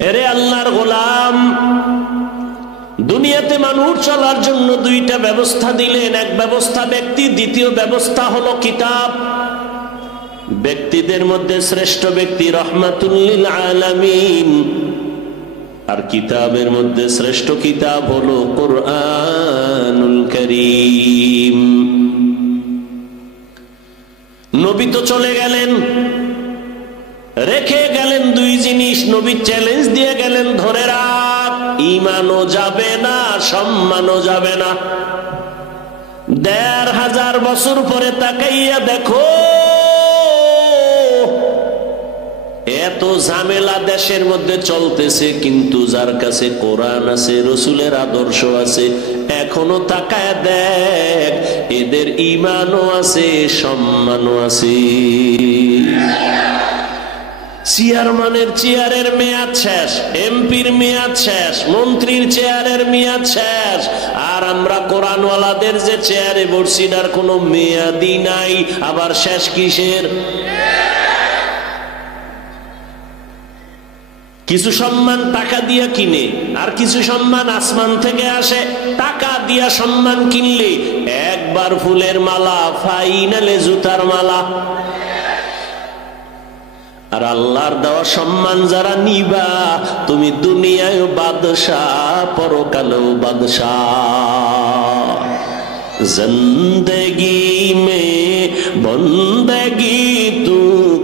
এরে আল্লাহর গোলাম, দুনিয়াতে মানুষ চলার জন্য দুইটা ব্যবস্থা দিলেন। এক ব্যবস্থা ব্যক্তি, দ্বিতীয় ব্যবস্থা হলো কিতাব। ব্যক্তিদের মধ্যে শ্রেষ্ঠ ব্যক্তি রহমাতুল লিল আলামিন, আর কিতাবের মধ্যে শ্রেষ্ঠ কিতাব হলো কুরআনুল কারীম। নবী তো চলে গেলেন, রেখে গেলেন দুই জিনিস। নবী চ্যালেঞ্জ দিয়ে গেলেন, ধরে রাখ, ঈমানও যাবে না, সম্মানও যাবে না। ১৫০০ বছর পরে তাকাইয়া দেখো, এত ঝামেলা দেশের মধ্যে চলতেছে, কিন্তু যার কাছে কোরআন আছে, রসুলের আদর্শ আছে, এখনো তাকায় দেখ, এদের ঈমানও আছে, সম্মানও আছে। চেয়ারম্যানের চেয়ারের মেয়াদ শেষ, এমপির মেয়াদ শেষ, মন্ত্রীর চেয়ারের মেয়াদ শেষ, আর আমরা কোরআনওয়ালাদের যে চেয়ারে বসছি তার কোনো মেয়াদই নাই, আবার শেষ কিসের? কিছু সম্মান টাকা দিয়া কিনে, আর কিছু সম্মান আসমান থেকে আসে। টাকা দিয়া সম্মান কিনলে একবার ফুলের মালা, ফাইনালে জুতার মালা। আর আল্লাহর দেওয়া সম্মান যারা নিবা, তুমি দুনিয়ায় বাদশাহ, পরকালেও বাদশাহ। জিন্দেগি মে বন্দেগি তু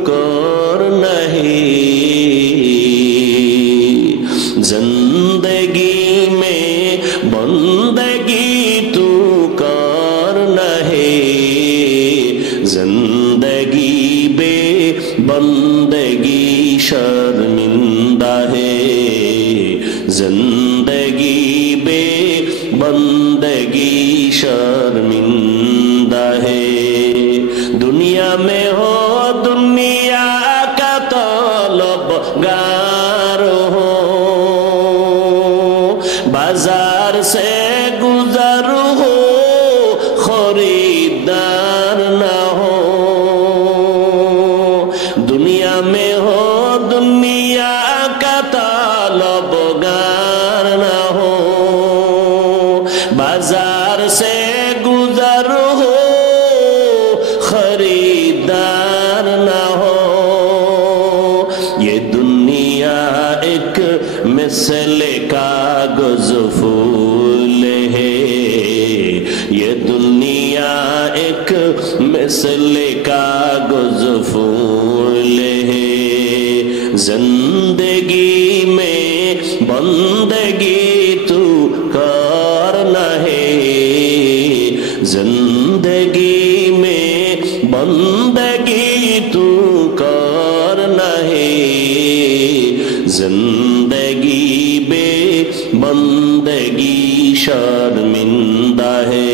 কর নহি, जिंदगी में बंदगी तू कर नहीं, जिंदगी बे बंदगी शर्मिंदा है, जिंदगी बे बंदगी शर्मिंदा है। दुनिया में हो दुनिया का तलबगार हो, बाजार से गुजर हो, खरीदार ना हो। दुनिया में हो दुनिया का तलबगार ना हो, बाजार से गुजर हो, खरीदार ना हो। ये दुनिया एक मिसले कागज फूल है, ये दुनिया एक मिसले कागज फूल है। जिंदगी में बंदगी तू करना है, जिंदगी में बंदगी तू करना है, जिंदगी बे बंदगी शर्मिंदा है,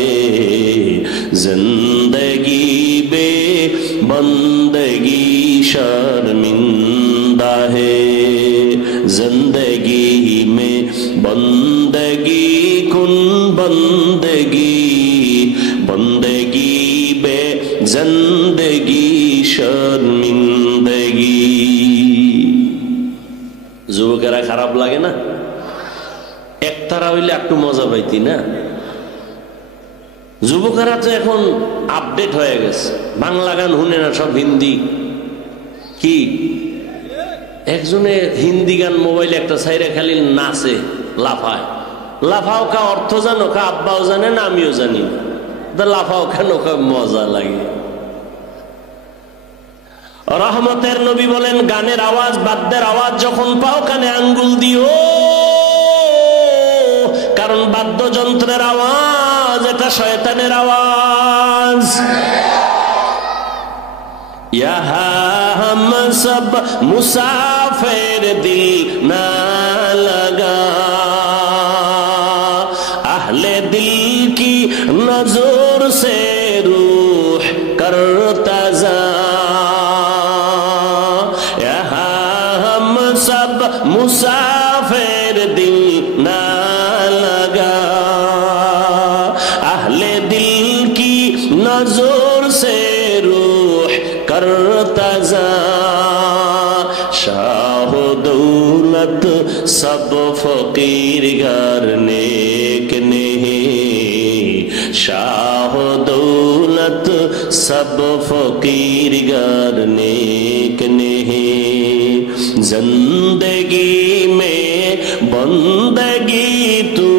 जिंदगी बे बंदगी शर्मिंदा है। जिंदगी में बंदगी कुन बंदगी, बंदगी बे जिंदगी शर्मिंदगी। যুবকেরা খারাপ লাগে না? একতারা হইলে একটু মজা পাইতি না? যুবকেরা তো এখন আপডেট হয়ে গেছে, বাংলা গান শুনে না, সব হিন্দি। কি একজনে হিন্দি গান মোবাইলে একটা সাইরে খালি নাচে, লাফায়। লাফাও কা অর্থ জানো? কা আব্বাও জানে না, আমিও জানি না। লাফাও কেন? মজা লাগে। রহমতের নবী বলেন, গানের আওয়াজ, বাদ্যের আওয়াজ যখন পাও, কানে আঙ্গুল দিও, কারণ বাদ্যযন্ত্রের আওয়াজ এটা শয়তানের আওয়াজ। यहाँ हम सब मुसाफिर दिल ना लगा, अहले दिल की नजर से रूह करता जा, यहाँ हम सब मुसाफिर दिल ना लगा, अहले दिल की नजर से रूह करता जा, शाह दौलत दौलत सब फकीर घर नेक नहीं, शाह दौलत सब फकीर घर नेक नहीं। जिंदगी में बंदगी तू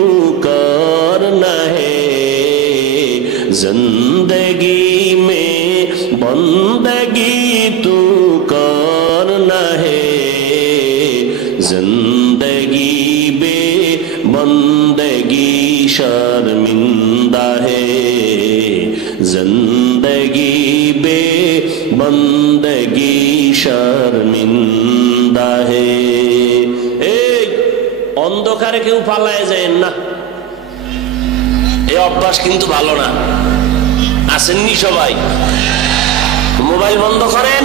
करना है, जिंदगी में बंदगी तू करना है, जिंदगी बे बंदगी शर्मिंदा है, जिंदगी बे बंदगी शर्मिंदा है। অন্ধকারে কেউ পালায় যায় না, এই অভ্যাস কিন্তু ভালো না। আসেননি সবাই? মোবাইল বন্ধ করেন,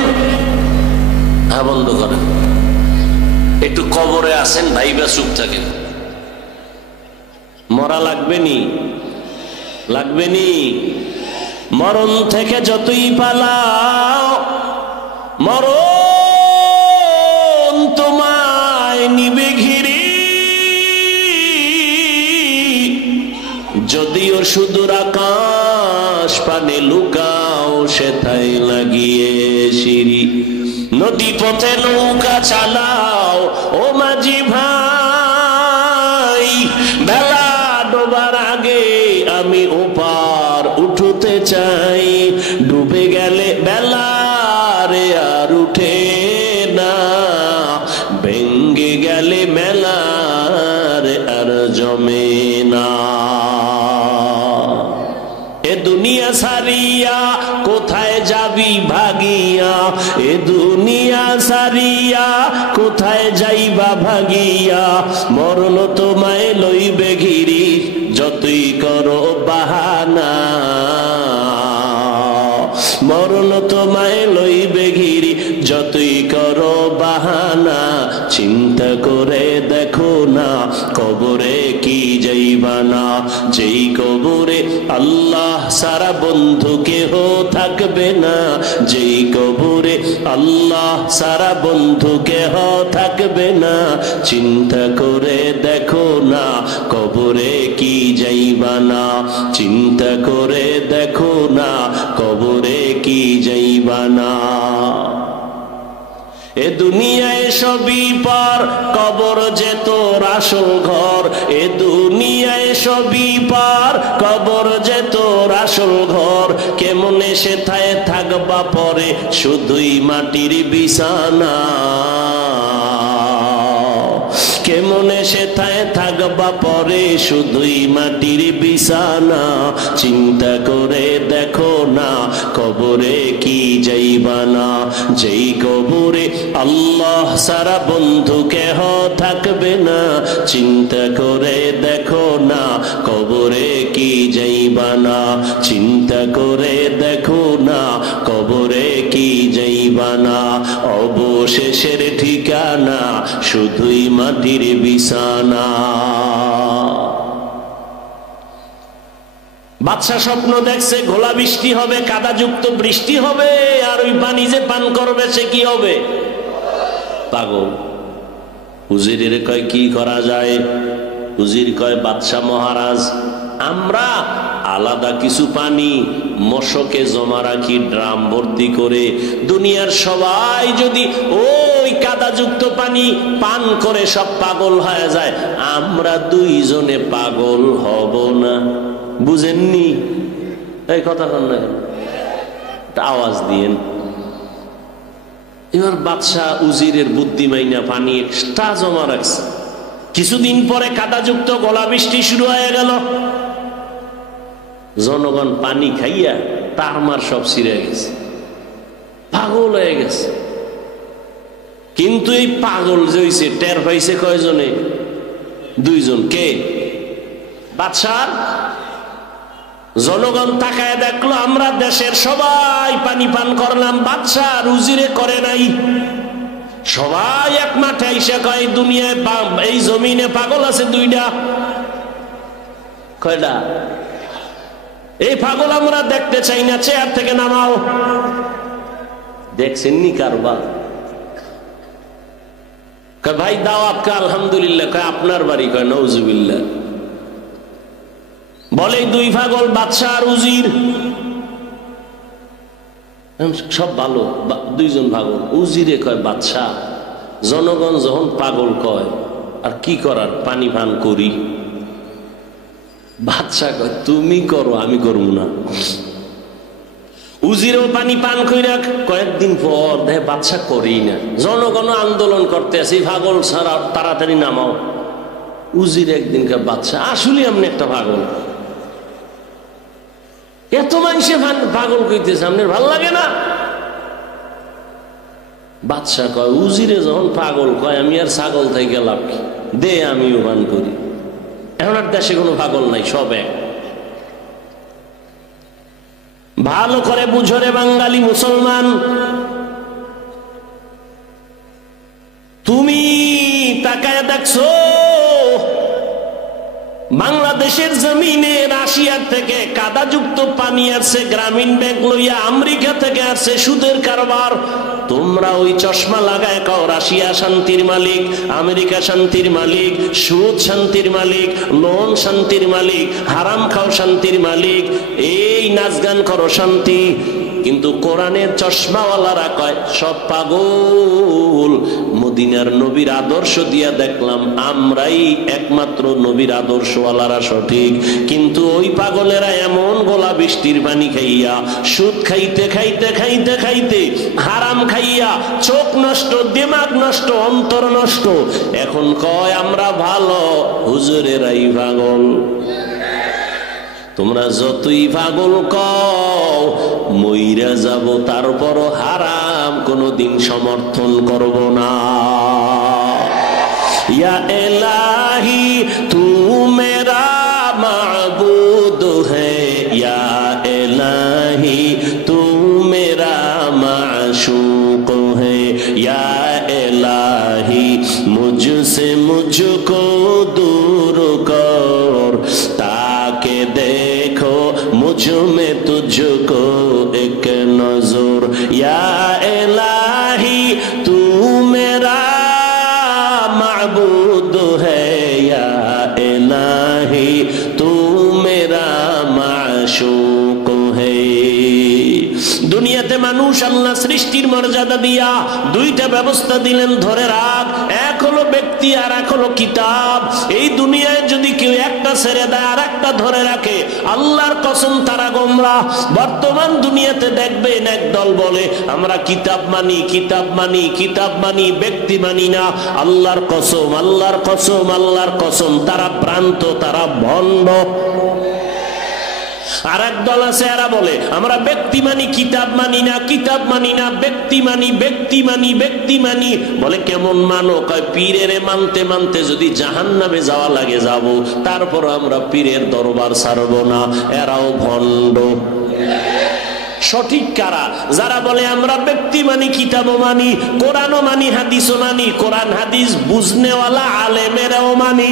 হ্যাঁ বন্ধ করেন। একটু কবরে আসেন, ভাইবা চুপ থাকেন। মরা লাগবে নি? লাগবে নি? মরণ থেকে যতই পালাও, মরণ তোমায় নিবে ঘিরে। যদিও সুদূর আকাশ পানে লুকাও, সেথায় লাগিয়ে সিঁড়ি। নদী পথে নৌকা চালাও ও মাঝি ভাই, বেলা ডোবার আগে আমি ওপার উঠতে চাই। ডুবে গেলে বেলা রে আর উঠে না, ভেঙ্গে গেলে মেলা রে আর জমে না। এ দুনিয়া সারিয়া কোথায় যাবি ভাগিয়া, এ দুনিয়া সারিয়া কোথায় যাইবা ভাগিয়া। মরণ তোমায় লইবে ঘিরি, যতই করো বাহানা। মরণ তোমায় লইবে ঘিরি, যতই করো বাহানা। চিন্তা করে দেখো না, কবরে কি যাইবা না। যেই কবরে আল্লাহ সারা বন্ধু কেহ থাকবে না, যেই কবরে আল্লাহ সারা বন্ধু কেহ থাকবে না। চিন্তা করে দেখো না, কবরে কি যাইবা না। চিন্তা করে দেখো না, কবরে কি যাইবা না। এ দুনিয়ায় সবই পার, কবর যে তোর আসল ঘর। এ দুনিয়ায় সবই পার, কবর যে তোর আসল ঘর। কেমনে সেথায় থাকবা পরে, শুধুই মাটির বিছানা। কেমনে সেথায় থাকবা পরে, শুধুই মাটির বিছানা। চিন্তা করে দেখো না, কবরে কি যাইবা না। যেই কবরে আল্লাহ সারা বন্ধু কেহ থাকবে না। চিন্তা করে দেখো না, কবরে কি যাইবা না। চিন্তা করে দেখো না, কবরে কি যাইবা না। অবশেষের ঠিকানা শুধুই মাটির বিছানা। বাদশা স্বপ্ন দেখছে ঘোলা বৃষ্টি হবে, কাদাযুক্ত বৃষ্টি হবে, আর ওই পানি যে পান করবে সে কি হবে? পাগল। উজিরের কয় কি করা যায়? উজির কয় বাদশা মহারাজ, আমরা আলাদা কিছু পানি মশকে জমা রাখি ড্রাম ভর্তি করে। দুনিয়ার সবাই যদি ওই কাদাযুক্ত পানি পান করে সব পাগল হয়ে যায়, আমরা দুইজনে পাগল হব না। বুঝেননি? এই কথা কন না, আওয়াজ দিয়েন। এবার বাদশা উজিরের বুদ্ধি মাইনা পানি এক্সট্রা জমা রাখছে। কিছুদিন পরে কাদাযুক্ত গলা বৃষ্টি শুরু হয়ে গেল। জনগণ পানি খাইয়া তারমার সব ছিঁড়ে গেছে, পাগল হয়ে গেছে। কিন্তু এই পাগল যে হইছে টের পাইছে কয়জনে? দুইজন। কে? বাদশার। জনগণ তাকায় দেখলো আমরা দেশের সবাই পানি পান করলাম, বাদশা উজিরে করে নাই। সবাই এক মাঠে এসে কয় দুনিয়ায় এই জমিনে পাগল আছে দুইটা। কয়টা? এই পাগল আমরা দেখতে চাই না, চেয়ার থেকে নামাও। দেখছেন নি কারবার? কয় ভাই দাওয়াত, কয় আলহামদুলিল্লাহ। কয় আপনার বাড়ি? কয় নাউজুবিল্লাহ। বলে দুই পাগল, বাদশা আর উজির, সব ভালো, দুইজন পাগল। উজিরে কয় বাদশা, জনগণ যখন পাগল কয় আর কি করার, পানি পান করি। বাদশা কয় তুমি করো, আমি করবো না। উজিরও পানি পান কইরা কয়েকদিন পর দেখে বাদশা করেই না। জনগণ আন্দোলন করতে আছে, পাগল ছাড়া তাড়াতাড়ি নামাও। উজির একদিন কয় বাদশা আসলে আপনি একটা পাগল, এত মানুষে পাগল কইতেছে, আপনার ভাল লাগে না? বাদশা কয় উজিরে যখন পাগল কয় আমি আর ছাগল থেকে লাভ কি, দে আমিও পান করি। এখন আর দেশে কোনো পাগল নাই, সব এক। ভালো করে বুঝো রে বাঙালি মুসলমান, তুমি তাকায় দেখছো বাংলাদেশের জমিনে রাশিয়া থেকে কাদাযুক্ত পানি আসছে, গ্রামীণ ব্যাংক লইয়া আমেরিকা থেকে আসছে সুদের কারবার। তোমরা ওই চশমা লাগায় কও রাশিয়া শান্তির মালিক, আমেরিকা শান্তির মালিক, সুদ শান্তির মালিক, লোন শান্তির মালিক, হারাম খাও শান্তির মালিক, এই নাচ গান করো শান্তি। কিন্তু কোরআনের চশমাওয়ালারা কয় সব পাগল। মদিনার নবীর আদর্শ দিয়া দেখলাম আমরাই একমাত্র নবীর আদর্শওয়ালারা সঠিক। কিন্তু ওই পাগলেরা এমন গোলা বৃষ্টির পানি খাইয়া, সুদ খাইতে খাইতে খাইতে খাইতে, হারাম খাইয়া চোখ নষ্ট, দিমাগ নষ্ট, অন্তর নষ্ট, এখন কয় আমরা ভালো, হুজুরেরাই পাগল। তোমরা যতই পাগল কও মইরা যাব, তারপরও হারাম কোনদিন সমর্থন করব না। ইয়া ইলাহি তু মেরা মাবুদ হ্যায়, ইয়া ইলাহি তু মেরা মাশুক হ্যায়, ইয়া ইলাহি মুঝসে মুঝকো दूर कर, ताके देखो मुझ में तुझको एक नजर, या इलाही तू मेरा माबूद है, या इलाही तू मेरा माशूक है। দুনিয়াতে মানুষ আল্লাহ সৃষ্টির মর্যাদা দিয়া দুইটা ব্যবস্থা দিলেন, ধরে রাখ। এক হলো ব্যক্তি আর এক হলো কিতাব। এই দুনিয়ায় যদি কেউ একটা ছেড়ে দেয় আর একটা ধরে রাখে, আল্লাহর কসম তারা গোমরাহ। বর্তমান দুনিয়াতে দেখবেন একদল বলে আমরা কিতাব মানি, কিতাব মানি, কিতাব মানি, ব্যক্তি মানি না। আল্লাহর কসম, আল্লাহর কসম, আল্লাহর কসম, তারা ভ্রান্ত, তারা ভণ্ড। আর এক দল আছে এরা বলে আমরা ব্যক্তি মানি, কিতাব মানি না, কিতাব মানি না, ব্যক্তি মানি, ব্যক্তি মানি, ব্যক্তি মানি। বলে কেমন মানো? কয় পীরের মানতে মানতে যদি জাহান্নামে যাওয়া লাগে যাব, তারপর আমরা পীরের দরবার ছাড়ব না। এরাও ভণ্ড। সঠিক কারা? যারা বলে আমরা ব্যক্তি মানি, কিতাবও মানি, কোরআনও মানি, হাদিসও মানি, কোরআন হাদিস বুঝনেওয়ালা আলেমেরাও মানি,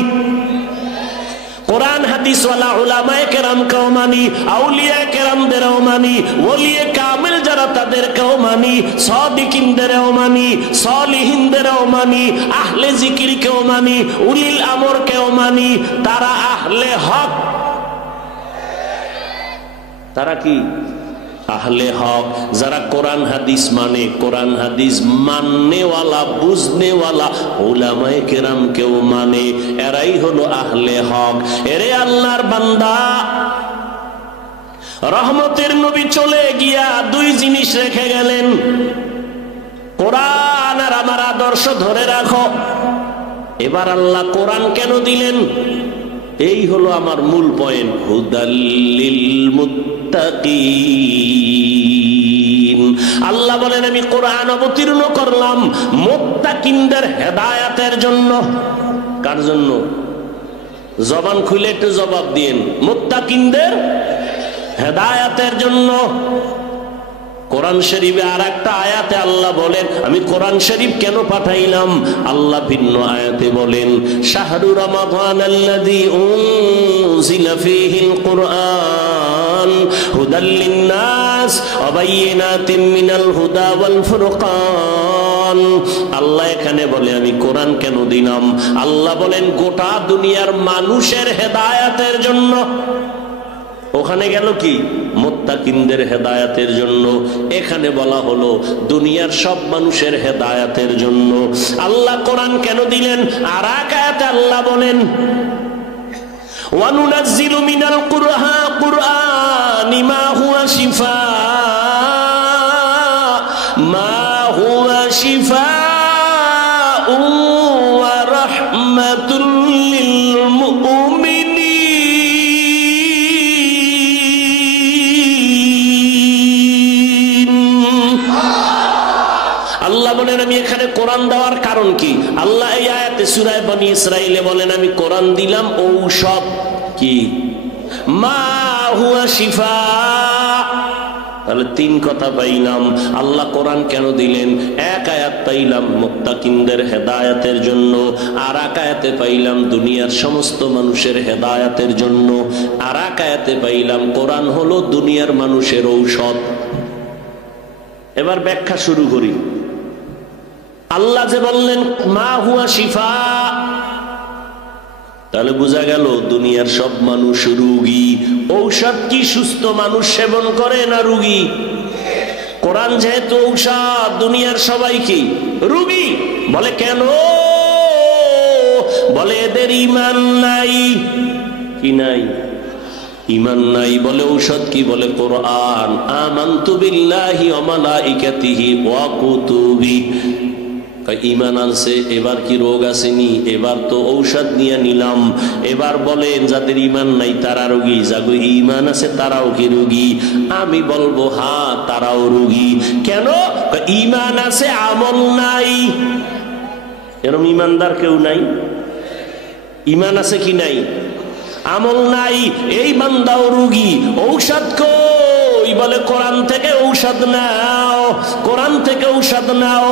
কোরআন হাদিসওয়ালা উলামায়ে কেরামকেও মানি, আউলিয়া কেরামদেরও মানি, ওলিয়ে কামিল যারা তাদেরকেও মানি, সাদিকিনদেরও মানি, সালিহিনদেরও মানি, আহলে জিকিরকেও মানি, উলিল আমরকেও মানি। তারা আহলে হক। তারা কি? আহলে হক। যারা কোরআন হাদিস মানে, কোরআন হাদিস মাননেওয়ালা, বুঝনেওয়ালা উলামায়ে কেরাম কেউ মানে, এরাই হলো আহলে হক। এরে আল্লাহর বান্দা, রহমতের নবী চলে গিয়া দুই জিনিস রেখে গেলেন, কোরআন আর আমার আদর্শ ধরে রাখো। এবার আল্লাহ কোরআন কেন দিলেন? এই হলো আমার মূল পয়েন্ট। হুদাল্লিল মুত্তাকিন। আল্লাহ বলেন আমি কোরআন অবতীর্ণ করলাম মুত্তাকিনদের হেদায়েতের জন্য। কার জন্য? জবান খুলে একটু জবাব দিন। মুত্তাকিনদের হেদায়েতের জন্য। কোরআন শরীফে আর একটা আয়াতে আল্লাহ বলেন আমি কোরআন শরীফ কেন পাঠাইলাম। আল্লাহ ভিন্ন আয়াতে বলেন শাহরু রমাদানাল্লাযী উনজিলা ফীহিল কুরআন হুদাল লিন্নাস ওয়া বায়িনাতিন মিনাল হুদা ওয়াল ফুরকান ফুরকান। আল্লাহ এখানে বলে আমি কোরআন কেন দিলাম? আল্লাহ বলেন গোটা দুনিয়ার মানুষের হেদায়েতের জন্য। ওখানে গেল কি মুত্তাকিনদের হেদায়েতের জন্য, এখানে বলা হলো দুনিয়ার সব মানুষের হেদায়েতের জন্য। আল্লাহ কোরআন কেন দিলেন? আর এক আয়াতে আল্লাহ বলেন ওয়ানুনাজ্জিলু মিনাল কুরআনি মা হুয়া শিফাউন ওয়া রাহমাতুল লিল মুমিনিন। আল্লাহ বলেন আমি এখানে কোরআন দেওয়ার কারণ কি? আল্লাহ এই আয়াতে সূরা বনী ইসরাঈলে বলেন আমি কোরআন দিলাম ঔষধ। কি? মা হুয়া শিফা। তাহলে তিন কথা পাইলাম। আল্লাহ কোরআন কেন দিলেন? এক আয়াত পাইলাম মুত্তাকিনদের হেদায়েতের জন্য, আর এক আয়াতে পাইলাম দুনিয়ার সমস্ত মানুষের হেদায়েতের জন্য, আর এক আয়াতে পাইলাম কোরআন হলো দুনিয়ার মানুষের ঔষধ। এবার ব্যাখ্যা শুরু করি। আল্লাহ যে বললেন মা হুয়া শিফা, তাহলে বোঝা গেল দুনিয়ার সব মানুষ রোগী। ঔষধ কি সুস্থ মানুষ সেবন করে না রোগী? কোরআন যেহেতু ঔষধ, দুনিয়ার সবাই কি রোগী। বলে কেন? বলে এদের ঈমান নাই। কি নাই? ঈমান নাই। বলে ঔষধ কি? বলে কোরআন। আমানতু বিল্লাহি ওয়া মালাইকাতিহি ওয়া কুতুবিহি। ঈমান আনছে, এবার কি রোগ আসেনি? এবার তো ঔষধ নিয়ে নিলাম। এবার বলেন যাদের ঈমান নাই তারা রোগী, যাদের ঈমান আছে তারাও কি রোগী? আমি বলবো হ্যাঁ, তারাও রোগী। কেন? ঈমান আছে আমল নাই। এরকম ঈমানদার কেউ নাই? ঈমান আছে কি নাই? আমল নাই। এই বান্দাও রোগী। ঔষধ কই? বলে কোরআন থেকে ঔষধ নাও, কোরআন থেকে ঔষধ নাও।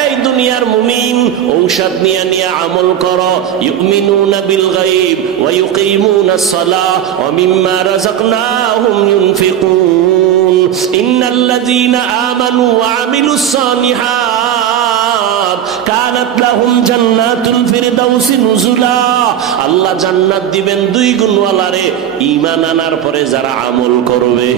এই দুনিয়ার মুমিন ঔষধ নিয়ে নিয়ে আমল করো। ইউমিনুনা বিল গায়ব ওয়া ইউকিমুনাস সালাহ ওয়া মিম্মা রাযাকনাহুম ইউনফিকুন। ইন্নাল্লাযীনা আমানু ওয়া আমিলুস সালিহাত কানাত লাহুম জান্নাতুল ফিরদাউসি নুজুলা। আল্লাহ জান্নাত দিবেন দুই গুণওয়ালারে ঈমান আনার পরে যারা আমল করবে।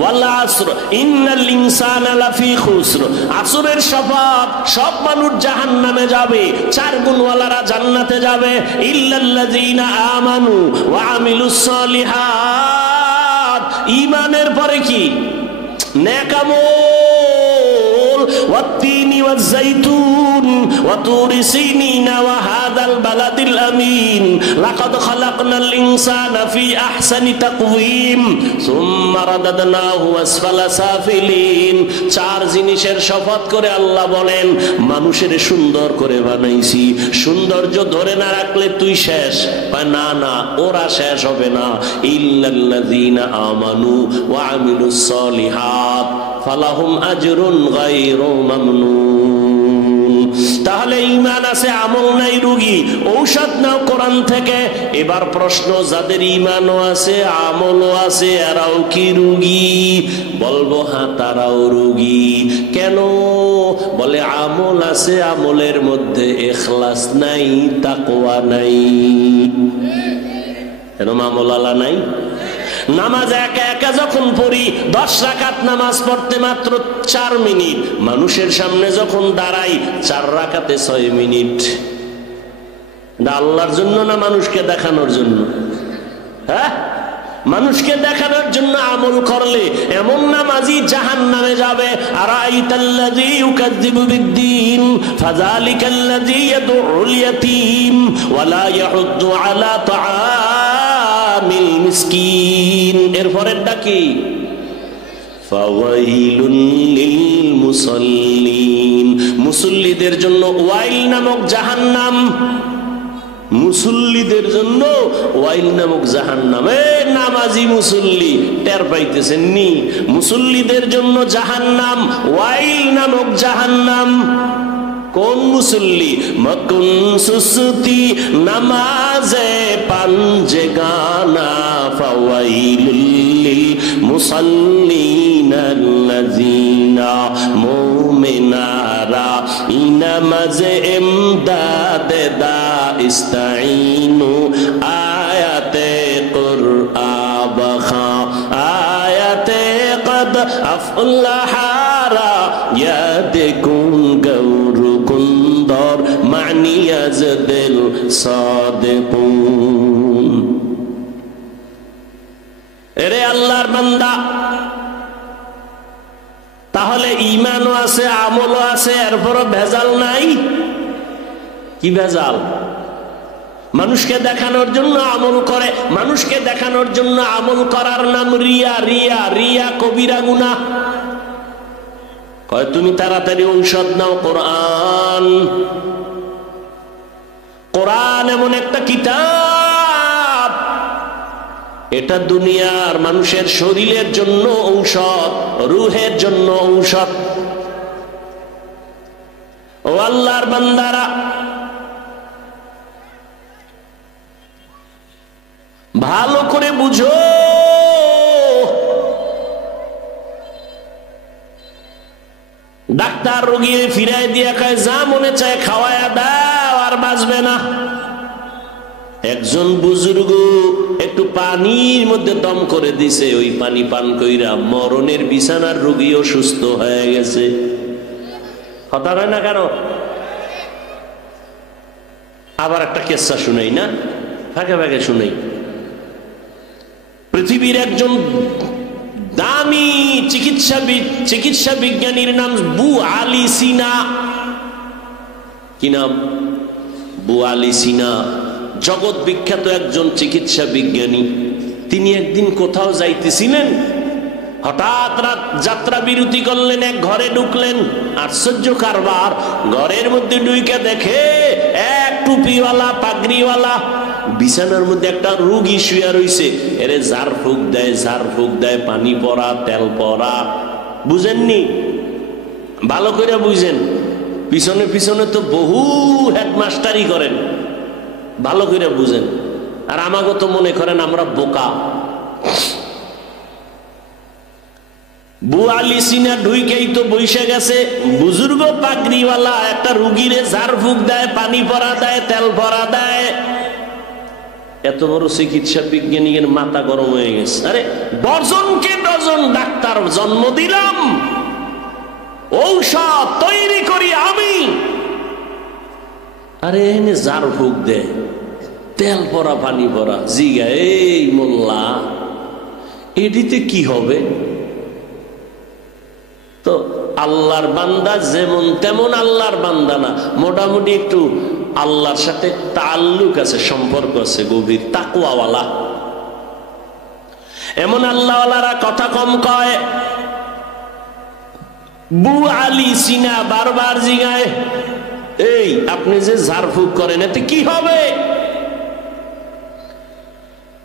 ওয়াল আসর ইন্নাল ইনসানা লাফি খুসর। আসরের শপথ, সব মানুষ জাহান্নামে যাবে, চার গুণওয়ালারা জান্নাতে যাবে। ইল্লাল্লাযীনা আমানু ওয়া আমিলুস সালিহাত। ঈমানের পরে কি? নেক আমল। ওয়াত-তিনি ওয়াজ-যাইতুন ওয়া তুরি সিনিন ওয়া হাদাল বালাদিল আমিন লাকাদ খালাকনাল ইনসানা ফি আহসানি তাকওয়িম সুম্মা রাদাদনাহু আসফালা সাফিলিন। চার জিনিসের শপথ করে আল্লাহ বলেন মানুষের সুন্দর করে বানাইছি। সৌন্দর্য ধরে না রাখলে তুই শেষ। না না, ওরা শেষ হবে না। ইল্লাল্লাযীনা আমানু ওয়া আমিলুস সালিহাত ফালাহুম আজরুন গায়রু মামনুন। তাহলে ঈমান আছে, আমল নাই, রোগী। ঔষধ নাও কোরআন থেকে। এবার প্রশ্ন, যাদের ঈমানও আছে আমলও আছে এরাও কি রোগী? বলবো হ্যাঁ, তারাও রোগী। কেন? বলে আমল আছে, আমলের মধ্যে ইখলাস নাই, তাকওয়া নাই। এরকম আমল আলা নাই। নামাজ একা একা যখন পড়ি, 10 রাকাত নামাজ পড়তে মাত্র 4 মিনিট। মানুষের সামনে যখন দাঁড়াই 4 রাকাতে 6 মিনিট। আল্লাহর জন্য না মানুষকে দেখানোর জন্য? হ্যাঁ, মানুষকে দেখানোর জন্য আমল করলে এমন নামাজি জাহান্নামে যাবে। আরাইতাল্লাযী ইউকাযযিবু বিদ্দীন ফাযালিকাল্লাযী ইয়াদউল ইয়াতীম ওয়া লা ইয়াহুদ্দু আলা তাআমিল মিসকিন। এর পরেরটা কি? ফাওয়াইলুল লিল মুসাল্লিন। মুসল্লিদের জন্য ওয়াইল নামক জাহান্নাম। মুসল্লিদের জন্য ওয়াইল নামক জাহান্নাম। নামাজি মুসল্লি টের পাইতেছেন নি? মুসল্লিদের জন্য জাহান্নাম, ওয়াইল নামক জাহান্নাম। কোন মুসল্লি? মকুন সুসতি নামাজে পাঞ্জে গানা ফাওয়াইলুল লিল মুসাল্লিন আল্লাযীনা মোমেনারা ইনামাজে ইমদাদে দাইস্তাইনু আয়াতে কুরআব খা আয়াতে কদ আফলাহারা ইয়াদকুন গৌরকুন্দর মানিয়াজ দিল সাদিকুন। এরে আল্লাহর বান্দা, তাহলে ঈমানও আছে, আমলও আছে, এরপরও ভেজাল নাই? কি ভেজাল? মানুষকে দেখানোর জন্য আমল করে, মানুষকে দেখানোর জন্য আমল করার নাম রিয়া। রিয়া রিয়া কবিরা গুনাহ। কয় তুমি তাড়াতাড়ি ঔষধ নাও। কোরআন, কোরআন এমন একটা কিতাব, এটা দুনিয়ার মানুষের শরীরের জন্য ঔষধ, রুহের জন্য ঔষধ। ও আল্লাহর বান্দারা, ভালো করে বুঝো, ডাক্তার রোগী ফিরাই দিয়া কয় যা মনে চায় খাওয়ায়া দাও, আর বাঁচবে না। একজন বুজুর্গ একটু পানির মধ্যে দম করে দিছে, ওই পানি পান কইরা মরণের বিছানার রোগীও সুস্থ হয়ে গেছে। কথা হয় না কেন? আবার একটা কেসা শুনাই না, ফাঁকে ফাঁকে শুনাই। পৃথিবীর একজন দামি চিকিৎসা বিজ্ঞানীর নাম বু আলী সিনা। কি নাম? বু আলী সিনা, জগৎ বিখ্যাত একজন চিকিৎসা বিজ্ঞানী। তিনি একদিন কোথাও যাইতেছিলেন, হঠাৎ রাত যাত্রা বিরতি করলেন, এক ঘরে ঢুকলেন। আশ্চর্য কারবার, ঘরের মধ্যে ঢুকে দেখে এক টুপিওয়ালা পাগড়িওয়ালা বিছানার মধ্যে একটা রোগী শুয়ে রইছে। এরে ঝাড়ফুঁক দেয়, ঝাড়ফুঁক দেয়, পানি পড়া, তেল পড়া। বুঝেননি? ভালো করে বুঝেন, পিছনে পিছনে তো বহু হেডমাস্টারি করেন, ভালো করে বুঝেন। আর আমাকে তো মনে করেন আমরা বোকা। বু আলী সিনা ঢুইকেই তো বইসে গেছে, বুজুর্গ পাগড়িওয়ালা একটা রুগীরে ঝাড়ফুঁক দেয়, পানি পরা দেয়, তেল ভরা দেয়। এত বড় চিকিৎসা বিজ্ঞানীর মাথা গরম হয়ে গেছে। আরে ডজনকে ডজন ডাক্তার জন্ম দিলাম, ঔষধ তৈরি করি আমি, আরে এনে ঝাড়ফুঁক দেয়, তেল পরা, পানি পরা। জিগা এই মোল্লা, এটিতে কি হবে? তো আল্লাহর বান্দা যেমন তেমন আল্লাহর বান্দা না, মোটামুটি একটু আল্লাহর সাথে তাল্লুক আছে, সম্পর্ক আছে গভীর, তাকওয়াওয়ালা। এমন আল্লাহওয়ালারা কথা কম কয়। বু আলী সিনা বারবার জিগায়, এই আপনি যে ঝাড়ফুঁক করেন এতে কি হবে?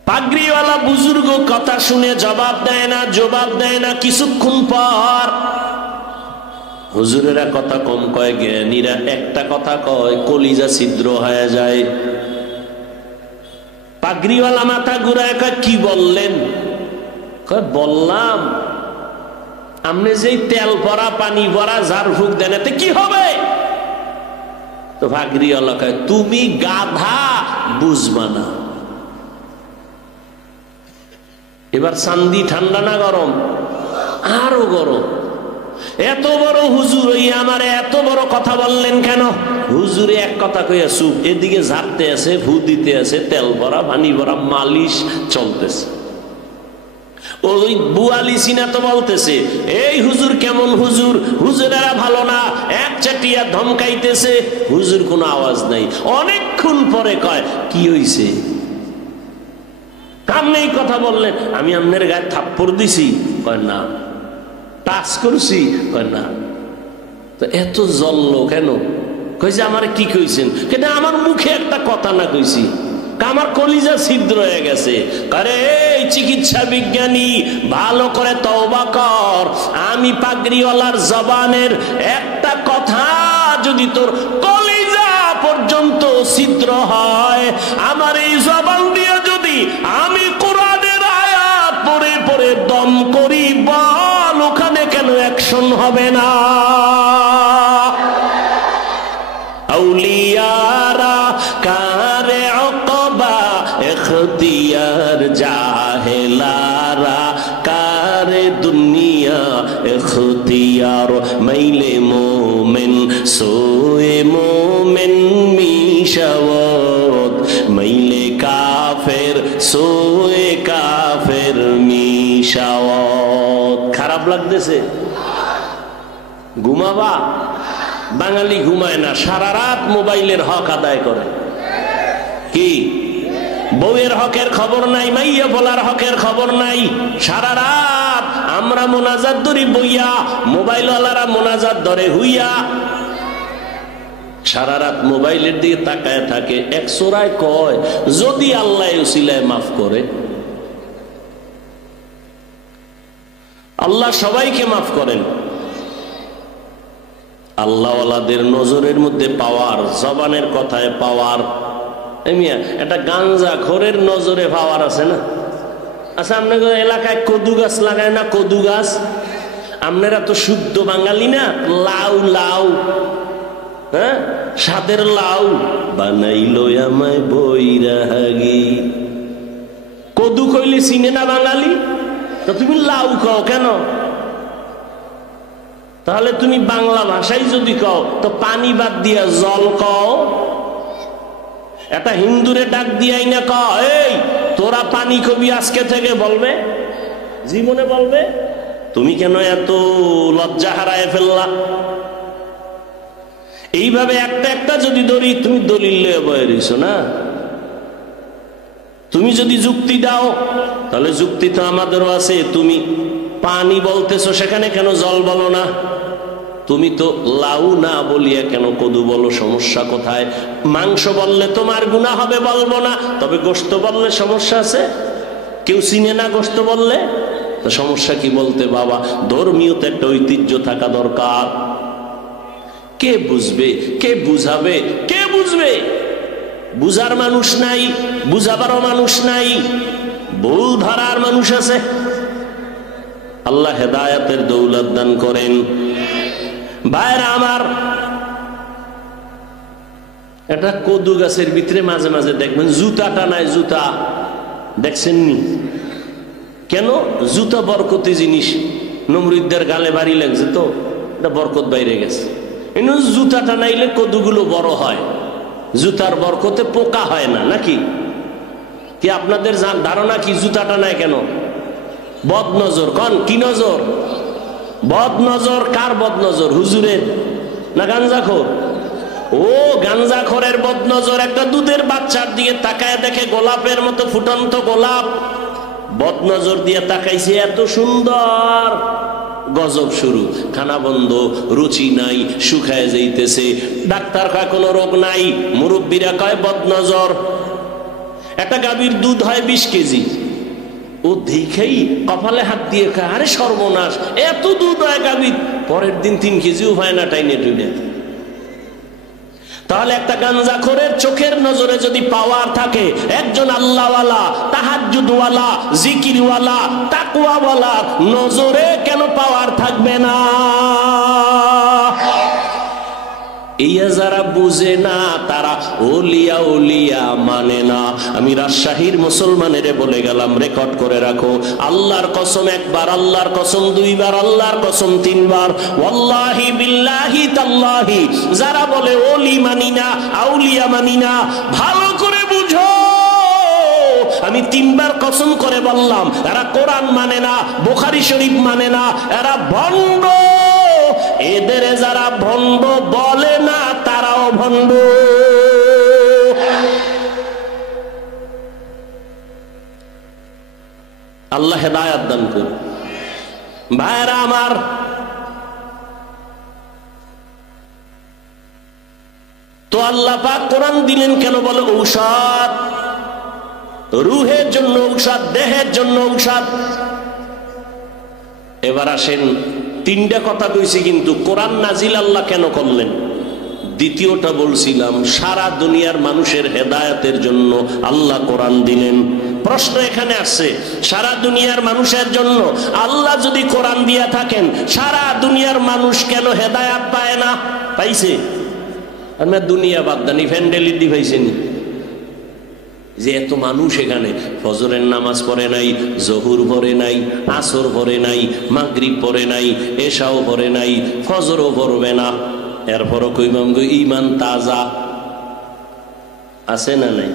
পাগড়িওয়ালা বুজুর্গ কথা শুনে জবাব দেয় না, জবাব দেয় না। কিছুক্ষণ পর হুজুরেরা কথা কম কয়, জ্ঞানীরা একটা কথা কয়, কলিজা ছিদ্র হয়ে যায়। পাগড়িওয়ালা মাথা ঘুরায় কয়, কি বললেন? কয় বললাম আপনি যেই তেল পরা, পানি পরা ঝাড়ফুঁক দেন এতে কি হবে? তো পাগড়িওয়ালা কয়, তুমি গাধা, বুঝবা না। এবার চান্দি ঠান্ডা না গরম? আরো গরম। এত বড় হুজুর হইয়া আমারে এত বড় কথা বললেন কেন? হুজুরে এক কথা কইয়া চুপ, এদিকে ঝাড়তে আছে, ভু দিতে আছে, তেল ভরা, পানি ভরা, মালিশ চলতেছে। ওই বু আলী সিনা তো বলতেছে, এই হুজুর কেমন হুজুর, হুজুরেরা ভালো না, এক চাটিয়া ধমকাইতেছে। হুজুর কোনো আওয়াজ নাই। অনেকক্ষণ পরে কয়, কি হইছে? আপনি কথা বললেন, আমি আপনার গায়ে থাপ্পড় দিছি? কয় না। টাচ করছি? কয় না। তো এত জ্বললো কেন? কইছে আমার কি কইছেন? কিন্তু আমার মুখে একটা কথা না কইছি, আমার কলিজা ছিদ্র হয়ে গেছে। আরে এই চিকিৎসা বিজ্ঞানী, ভালো করে তওবা কর। আমি পাগড়িওয়ালার জবানের একটা কথা যদি তোর কলিজা পর্যন্ত ছিদ্র হয়, আমার এই জবান দিয়ে যদি আমি কোরআনের আয়াত পড়ে পড়ে দম করি, বল ওখানে কেন 100 দর্শন হবে না। আউলিয়ারা কারে অকবা এখতিয়ার, জাহেলারা কারে দুনিয়া এখতিয়ার। মাইলে মোমেন সোয়ে মোমেন মিশাওয়াত, মাইলে কাফের সোয়ে কাফের মিশাওয়াত। খারাপ লাগতেছে? ঘুমাবা? বাঙালি ঘুমায় না, সারা রাত মোবাইলের হক আদায় করে। কি বউয়ের হকের খবর নাই, মাইয়া বলার হকের খবর নাই। সারা রাত আমরা মোনাজাত ধরি বইয়া, মোবাইলওয়ালারা মোনাজাত ধরে হুইয়া। সারা রাত মোবাইলের দিকে তাকায় থাকে। এক সোরায় কয় যদি আল্লাহ উসিলায় মাফ করে। আল্লাহ সবাইকে মাফ করেন। আল্লাহওয়ালাদের নজরের মধ্যে পাওয়ার, জবানের কথায় পাওয়ার। একটা গাঞ্জা খোরের নজরে পাওয়ার আছে না? আচ্ছা, আপনাদের এলাকায় কদু গাছ লাগায় না? কদু গাছ আপনারা তো শুদ্ধ বাঙালি না। লাউ লাউ, হ্যাঁ, সাদের লাউ বানাইলো আমায় বৈরাগী। কদু কইলে চিনে না বাঙালি, তো তুমি লাউ কও কেন? তাহলে তুমি বাংলা ভাষাই যদি কও তো পানি বাদ দিয়া জল কও। একটা হিন্দুরে ডাক দিয়াই না ক, এই তোরা পানি কবি আজকে থেকে, বলবে? জীবনে বলবে? তুমি কেন এত লজ্জা হারায় ফেললা? এইভাবে একটা একটা যদি ধরি, তুমি দলিল লয়ে বয়ে রইছো না। তুমি যদি যুক্তি দাও, তাহলে যুক্তি তো আমাদেরও আছে। তুমি পানি বলতেছো, সেখানে কেন জল বলো না? তুমি তো লাউ না বলিয়া কেন কদু বলো? সমস্যা কোথায়? মাংস বললে তোমার গুনাহ হবে, বলবো না। তবে গোশত বললে সমস্যা আছে? কেউ চিনে না গোশত বললে, তো সমস্যা কি বলতে? বাবা, ধর্মীয় তো একটা ঐতিহ্য থাকা দরকার। কে বুঝবে? কে বুঝাবে? কে বুঝবে? বুঝার মানুষ নাই, বুঝাবারও মানুষ নাই, ভুল ধরার মানুষ আছে। আল্লাহ হেদায়েতের দৌলত দান করেন। ভাইরা আমার, এটা কদু গাছের ভিতরে মাঝে মাঝে দেখবেন জুতা টানায়। জুতা দেখছেন নি? কেন? জুতা বরকতি জিনিস। নমরুদদের গালে বাড়ি লাগছে তো, এটা বরকত বাইরে গেছে। জুতা টানাইলে কদুগুলো বড় হয়। জুতার বরকতে পোকা হয় না নাকি? কি আপনাদের ধারণা কি জুতা টানায় কেন? বদ নজর। কন কি নজর? বদ নজর। কার বদ নজর? হুজুরের না গাঞ্জাখোর? ও গাঞ্জাখোরের বদ নজর। একটা দুধের বাচ্চার দিকে তাকায় দেখে গোলাপের মতো ফুটন্ত গোলাপ, বদ নজর দিয়ে তাকাইছে, এত সুন্দর। গজব শুরু। খানা বন্ধ, রুচি নাই, শুকায় যাইতেছে। ডাক্তার কয় কোনো রোগ নাই, মুরব্বীরা কয় বদ নজর। একটা গাভীর দুধ হয় 20 কেজি। ও দেখেই কপালে হাত দিয়ে খায়, আরে সর্বনাশ, এত দুধ হয় গাভীর। পরের দিন 3 কেজিও হয় না, টাইনে টুইনে। তাহলে একটা গাঞ্জাখোরের চোখের নজরে যদি পাওয়ার থাকে, একজন আল্লাহওয়ালা, তাহাজ্জুদওয়ালা, জিকিরওয়ালা, তাকওয়াওয়ালা নজরে কেন পাওয়ার থাকবে না? ইয়া যারা বুঝে না, তারা ওলিয়া ওলিয়া মানে না। আমি রাজশাহীর মুসলমানের বলে গেলাম, রেকর্ড করে রাখো। আল্লাহর কসম একবার, আল্লাহর কসম 2 বার, আল্লাহর কসম 3 বার, ওয়াল্লাহি বিল্লাহি তাল্লাহি, যারা বলে ওলি মানি না, আউলিয়া মানি না, ভালো করে বুঝো। আমি 3 বার কসম করে বললাম, এরা কোরআন মানে না, বুখারী শরীফ মানে না, এরা ভণ্ড। এদের যারা ভণ্ড বলে না, তারাও ভণ্ড। আল্লাহ হেদায়েত দান করুন। ভাইরা আমার, তো আল্লাহ পাক কোরআন দিলেন কেন? বলে ঔষধ, রুহের জন্য ঔষধ, দেহের জন্য ঔষধ। এবার আসেন, 3টা কথা কইছি, কিন্তু কোরআন নাজিল আল্লাহ কেন করলেন? দ্বিতীয়টা বলছিলাম, সারা দুনিয়ার মানুষের হেদায়েতের জন্য আল্লাহ কোরআন দিলেন। প্রশ্ন এখানে আসছে, সারা দুনিয়ার মানুষের জন্য আল্লাহ যদি কোরআন দিয়া থাকেন, সারা দুনিয়ার মানুষ কেন হেদায়াত পায় না? পাইছে? আমি দুনিয়া বাদ দানি ফ্যান্ডেলি দি পাইছেনি যে এত মানুষ এখানে ফজরের নামাজ পড়ে নাই, জহুর পড়ে নাই, আসর পড়ে নাই, মাগরিব পড়ে নাই, এশাও পড়ে নাই, ফজরও পড়বে না, এরপরও কইবাম গো ঈমান তাজা আছে না নাই?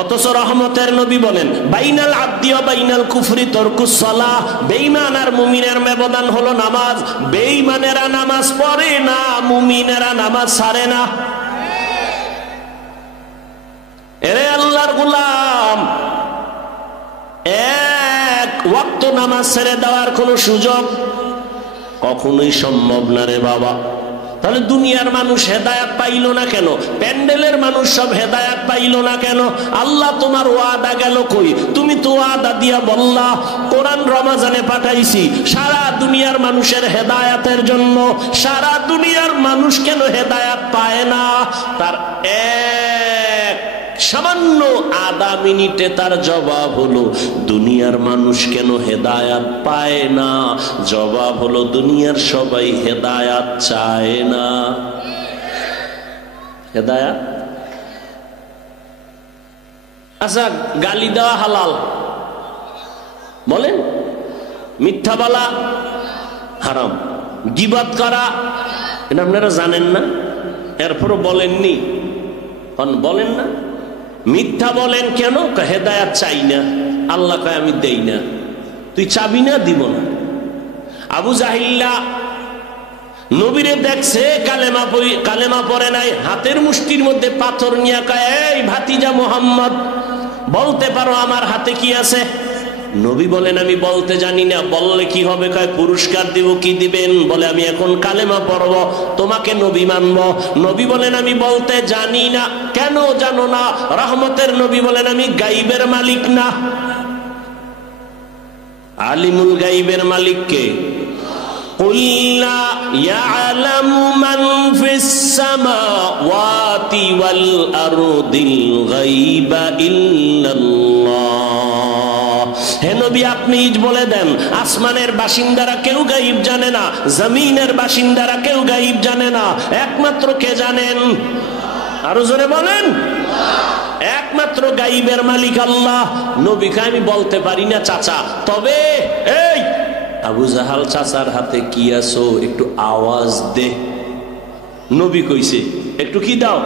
অথচ রহমতের নবী বলেন বাইনাল আবদি ওয়া বাইনাল কুফরি তারকুস সালাহ, বেঈমান আর মুমিনের ব্যবধান হলো নামাজ। বেঈমানেরা নামাজ পড়ে না, মুমিনেরা নামাজ ছাড়ে না। এরে আল্লাহর গোলাম, এক ওয়াক্ত নামাজ ছেড়ে দেওয়ার কোনো সুযোগ কখনোই সম্ভব না রে বাবা। তাহলে দুনিয়ার মানুষ হেদায়াত পাইল না কেন? প্যান্ডেলের মানুষ সব হেদায়াত পাইল না কেন? আল্লাহ তোমার ওয়াদা গেল কই? তুমি তো ওয়াদা দিয়া বললা কোরআন রমাজানে পাঠাইছি সারা দুনিয়ার মানুষের হেদায়াতের জন্য। সারা দুনিয়ার মানুষ কেন হেদায়াত পায় না? তার এক সামান্য আধা মিনিটে তার জবাব হলো দুনিয়ার মানুষ কেন হেদায়াত পায় না? জবাব হলো দুনিয়ার সবাই হেদায়াত চায় না। হেদায়াত, আচ্ছা গালি দেওয়া হালাল বলেন, মিথ্যা বলা হারাম, গীবত করা এটা আপনারা জানেন না, এরপরও বলেননি, বলেন না। মিথ্যা বলেন কেন? হেদায়াত চাই না, আল্লাহ কয় আমি দেই না। তুই চাবি না? দিব না। আবু জাহিল্লা নবীরে দেখছে কালেমা পড়ে নাই, হাতের মুষ্টির মধ্যে পাথর নিয়ে কয় এই ভাতিজা মুহাম্মদ বলতে পারো আমার হাতে কি আছে? নবী বলেন আমি বলতে জানি না। বললে কি হবে? কয় পুরস্কার দিব। কি দিবেন? বলে আমি এখন কালেমা পড়ব, তোমাকে নবী মানব। নবী বলেন আমি বলতে জানি না। কেন জানো না? রহমতের নবী বলেন আমি গাইবের মালিক না। আলিমুল গাইবের মালিক কে? قُلْ لَا يَعْلَمُ مَنْ فِي السَّمَاوَاتِ وَالْأَرْضِ الْغَيْبَ إِلَّا اللَّهُ। হে নবী আপনি বলে দেন আসমানের বাসিন্দারা কেউ গায়ব জানে না, জমিনের বাসিন্দারা কেউ গায়ব জানে না, একমাত্র কে জানেন? আরো জোরে বলেন। একমাত্র গায়বের মালিক আল্লাহ। নবীকে আমি বলতে পারি না চাচা, তবে এই আবু জাহাল চাচার হাতে কি আছো একটু আওয়াজ দে। নবী কইছে একটু কি দাও।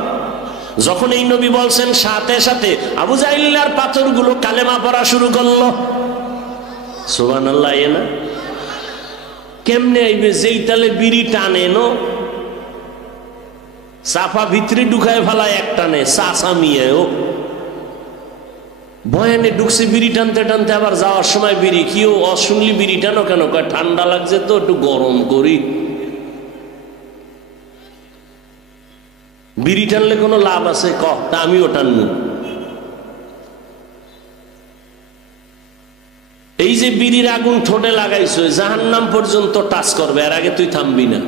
যখন এই নবী বলছেন সাথে সাথে আবু জাহিল্লার পাথরগুলো কালেমা পড়া শুরু করলো। সুবহানাল্লাহ। এ না কেমনে আইবে? যেই তালে বিড়ি টানে নো সাফা ভিতরে ঢুকায় ফেলায় এক টানে চাচামিয়েও বয়ানে ঢুকছে বিড়ি টানতে টানতে, আবার যাওয়ার সময় বিড়ি কিও অশুনলি বিড়ি টানো কেন? কয় ঠান্ডা লাগছে তো একটু গরম করি। বিড়ি টানলে কোনো লাভ আছে? তা আমিও টানবো। এই যে বিড়ির আগুন ঠোঁটে লাগাইছো জাহান্নাম পর্যন্ত টাচ করবে, এর আগে তুই থামবি না।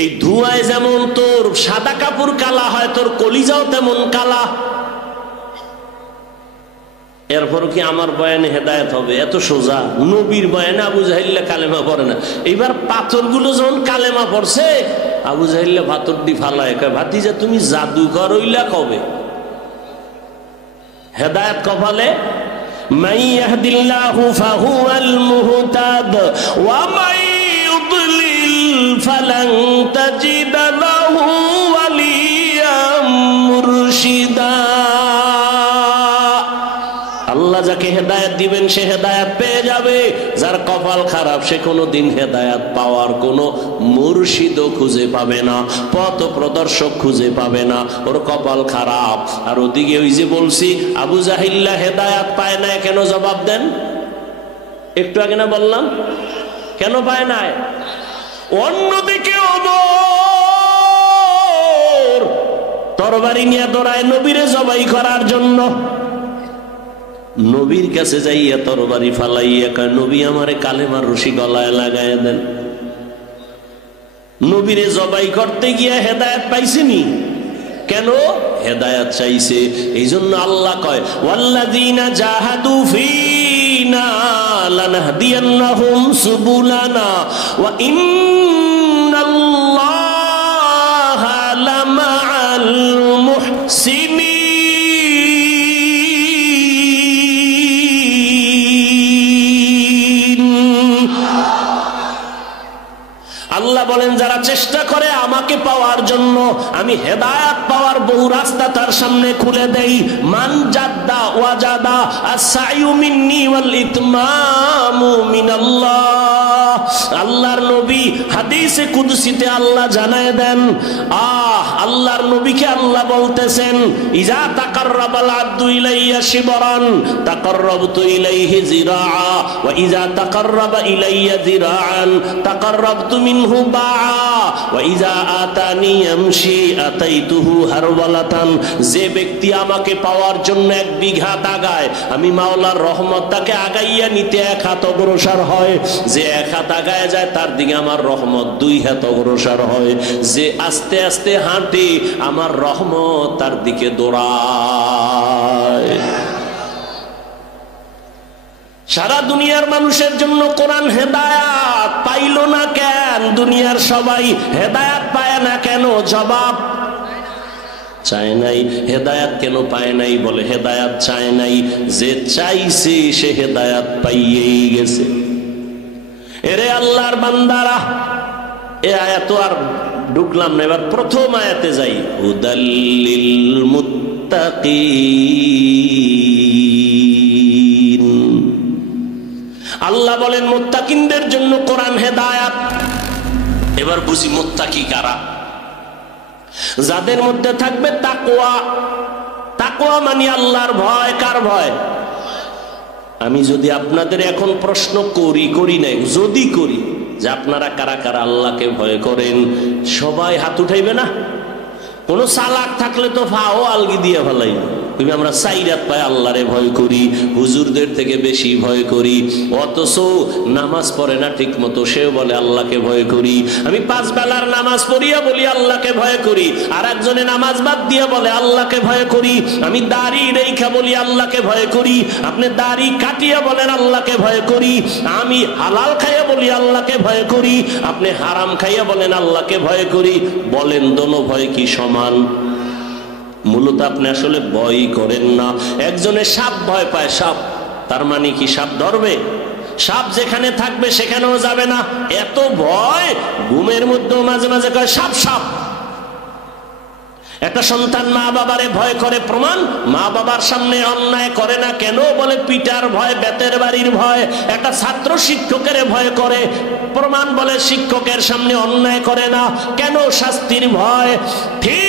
এই ধোঁয়ায় যেমন তোর সাদা কাপড় কালা হয়, তোর কলিজাও তেমন কালা। এরপর কি আমার বয়ানে হেদায়েত হবে? এত সোজা। নবীর বয়ানে আবু জাহিল্লা কালেমা পড়ে না। এইবার পাথরগুলো যখন কালেমা পড়ছে, আবু জাহিল্লা পাথর দি ফালায় কয় ভাতিজা তুমি জাদুকর হইলা কবে? হেদায়েত কপালে। মান ইয়াহদিল্লাহু ফাহুয়াল মুহতাদ ওয়া মান ইউদ্লিল ফালান তাজিদ লাহু ওয়ালিয়াম মুরশিদা। আল্লাহ যাকে হেদায়েত দিবেন সে হেদায়েত পেয়ে যাবে, যার কপাল খারাপ সে কোনোদিন হেদায়েত পাওয়ার কোনো মুর্শিদও খুঁজে পাবে না, পথ প্রদর্শক খুঁজে পাবে না, ওর কপাল খারাপ। আর ওদিকে ওই যে বলছি আবু জাহিল্লা হেদায়েত পায় না কেন? জবাব দেন। একটু আগে না বললাম কেন পায় না? অন্যদিকে ওমর তরবারি নিয়ে দৌড়ায় নবীরে জবাই করার জন্য। নবীর কাছে যাইয়া তরবারি ফালাইয়া কয় নবী আমারে কালেমার রশি গলায় লাগাইয়া দেন। নবীরে জবাই করতে গিয়া হেদায়েত পাইছিনি কেন? কেন? হেদায়েত চাইছে। এই জন্য আল্লাহ কয় ওয়াল্লাযীনা জাহাদু ফীনা লানাহদিয়ান্নাহুম সুবুলানা ওয়া ইন্নাল্লাহা লামাআল মুহসিনিন। আল্লাহ বলেন যারা চেষ্টা করে আমাকে পাওয়ার জন্য, আমি হেদায়েত পাওয়ার বহু রাস্তা তার সামনে খুলে দেই। মান জাদ্দা ওয়াজাদা আস-সাইয়ু মিন্নি ওয়াল ইতমামু মিনাল্লাহ। আল্লাহর নবী হাদিসে কুদসিতে আল্লাহ জানায় দেন, আল্লাহর নবীকে আল্লাহ বলতেছেন ইজা তাকাররাবাল আবদু ইলাইয়া শিবরান তাকাররাবতু ইলাইহি জিরাআ ওয়া ইজা তাকাররাবা ইলাইয়া জিরাআন তাকাররাবতু মিনহু বাআ ওয়া ইজা আতানি ইয়ামশি আতাইতুহু হারওয়ালাতান। যে ব্যক্তি আমাকে পাওয়ার জন্য 1 বিঘা আগায়, আমি মাওলার রহমত তাকে আগাইয়া নিতে 1 হাত অগ্রসর হয়। যে 1 হাত আগায় যায় তার দিকে আমার রহমত 2 হাত অগ্রসর হয়। যে আস্তে আস্তে হাঁটে আমার রহমত তার দিকে দৌড়ায়। সারা দুনিয়ার মানুষের জন্য কোরআন হেদায়েত পাইল না কেন? দুনিয়ার সবাই হেদায়েত পায় না কেন? জবাব চায় নাই। হেদায়েত কেন পায় নাই? বলে হেদায়েত চায় নাই। যে চাইছে সে হেদায়েত পাইয়েই গেছে। এরে আল্লাহর বান্দারা, এ আয়াত আর ঢুকলাম না, এবার প্রথম আয়াতে যাই। হুদাল্লিল মুত্তাকিন। আল্লাহ বলেন মুত্তাকিনদের জন্য কোরআন হেদায়েত। এবার বুঝি মুত্তাকি কারা? যাদের মধ্যে থাকবে তাকওয়া। তাকওয়া মানে আল্লাহর ভয়। কার ভয়? আমি যদি আপনাদের এখন প্রশ্ন করি নাই, যদি করি যে আপনারা কারা কারা আল্লাহকে ভয় করেন, সবাই হাত উঠাইবে না? কোন চালাক থাকলে তো ফাও আলগি দিয়ে ফেলাই। তুমি আমরা 4 রাত পায় আল্লাহরে ভয় করি, হুজুরদের থেকে বেশি ভয় করি, অথচ নামাজ পড়ে না ঠিক মতো, সেও বলে আল্লাহকে ভয় করি। আমি 5 বেলার নামাজ পড়িয়া বলি আল্লাহকে ভয় করি, আর একজনে নামাজ বাদ দিয়ে বলে আল্লাহকে ভয় করি। আমি দাড়ি রেখা বলি আল্লাহকে ভয় করি, আপনি দাড়ি কাটিয়া বলেন আল্লাহকে ভয় করি। আমি হালাল খাইয়া বলি আল্লাহকে ভয় করি, আপনি হারাম খাইয়া বলেন আল্লাহকে ভয় করি। বলেন দোনো ভয় কি সমান? মূলত আপনি আসলে ভয় করেন না। একজনে সাপ ভয় পায়, সাপ, তার মানে কি সাপ ধরবে? সাপ যেখানে থাকবে সেখানেও যাবে না, এত ভয়। ঘুমের মধ্যেও মাঝে মাঝে কয় সাপ সাপ। একটা সন্তান মা বাবারে ভয় করে, প্রমাণ মা বাবার সামনে অন্যায় করে না কেন? বলে পিটার ভয়, বেতের বাড়ির ভয়। একটা ছাত্র শিক্ষকের ভয় করে, প্রমাণ বলে শিক্ষকের সামনে অন্যায় করে না কেন? শাস্তির ভয়। ঠিক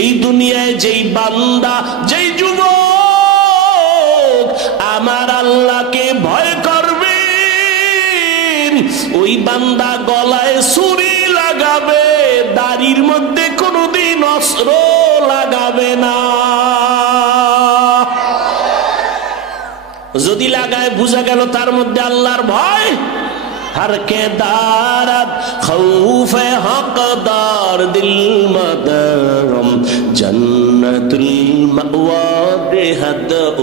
এই দুনিয়ায় যেই বান্দা, যেই যুবক আমার আল্লাহকে ভয় করবে, ওই বান্দা গলায় ছুরি লাগাবে, দাড়ির মধ্যে কোনোদিন অস্ত্র লাগাবে না। যদি লাগায় বুঝা গেল তার মধ্যে আল্লাহর ভয়। हर के दारत खौफे हकदार दिल मदरम जन्नतुल मअवा बेहद ओ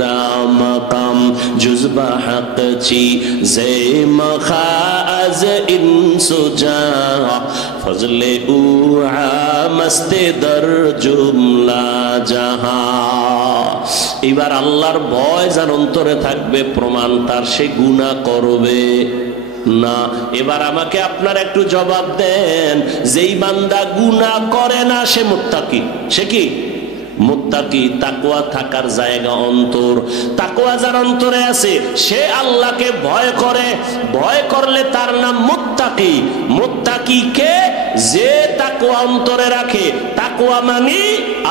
रामकम जुज़बा हक ची ज़े मखाज़ इंसुजा फज़ले उआ मस्ते दर जुमला जहां। এবার আল্লাহর ভয় যার অন্তরে থাকবে, প্রমাণ তার সে গুনাহ করবে না। এবার আমাকে আপনার একটু জবাব দেন, যেই বান্দা গুনাহ করে না সে মুত্তাকি। সে কি মুত্তাকি? তাকওয়া থাকার জায়গা অন্তর। তাকওয়া যার অন্তরে আছে সে আল্লাহকে ভয় করে। ভয় করলে তার নাম মুত্তাকি। মুত্তাকি কে? যে তাকওয়া অন্তরে রাখে। তাকওয়া মানে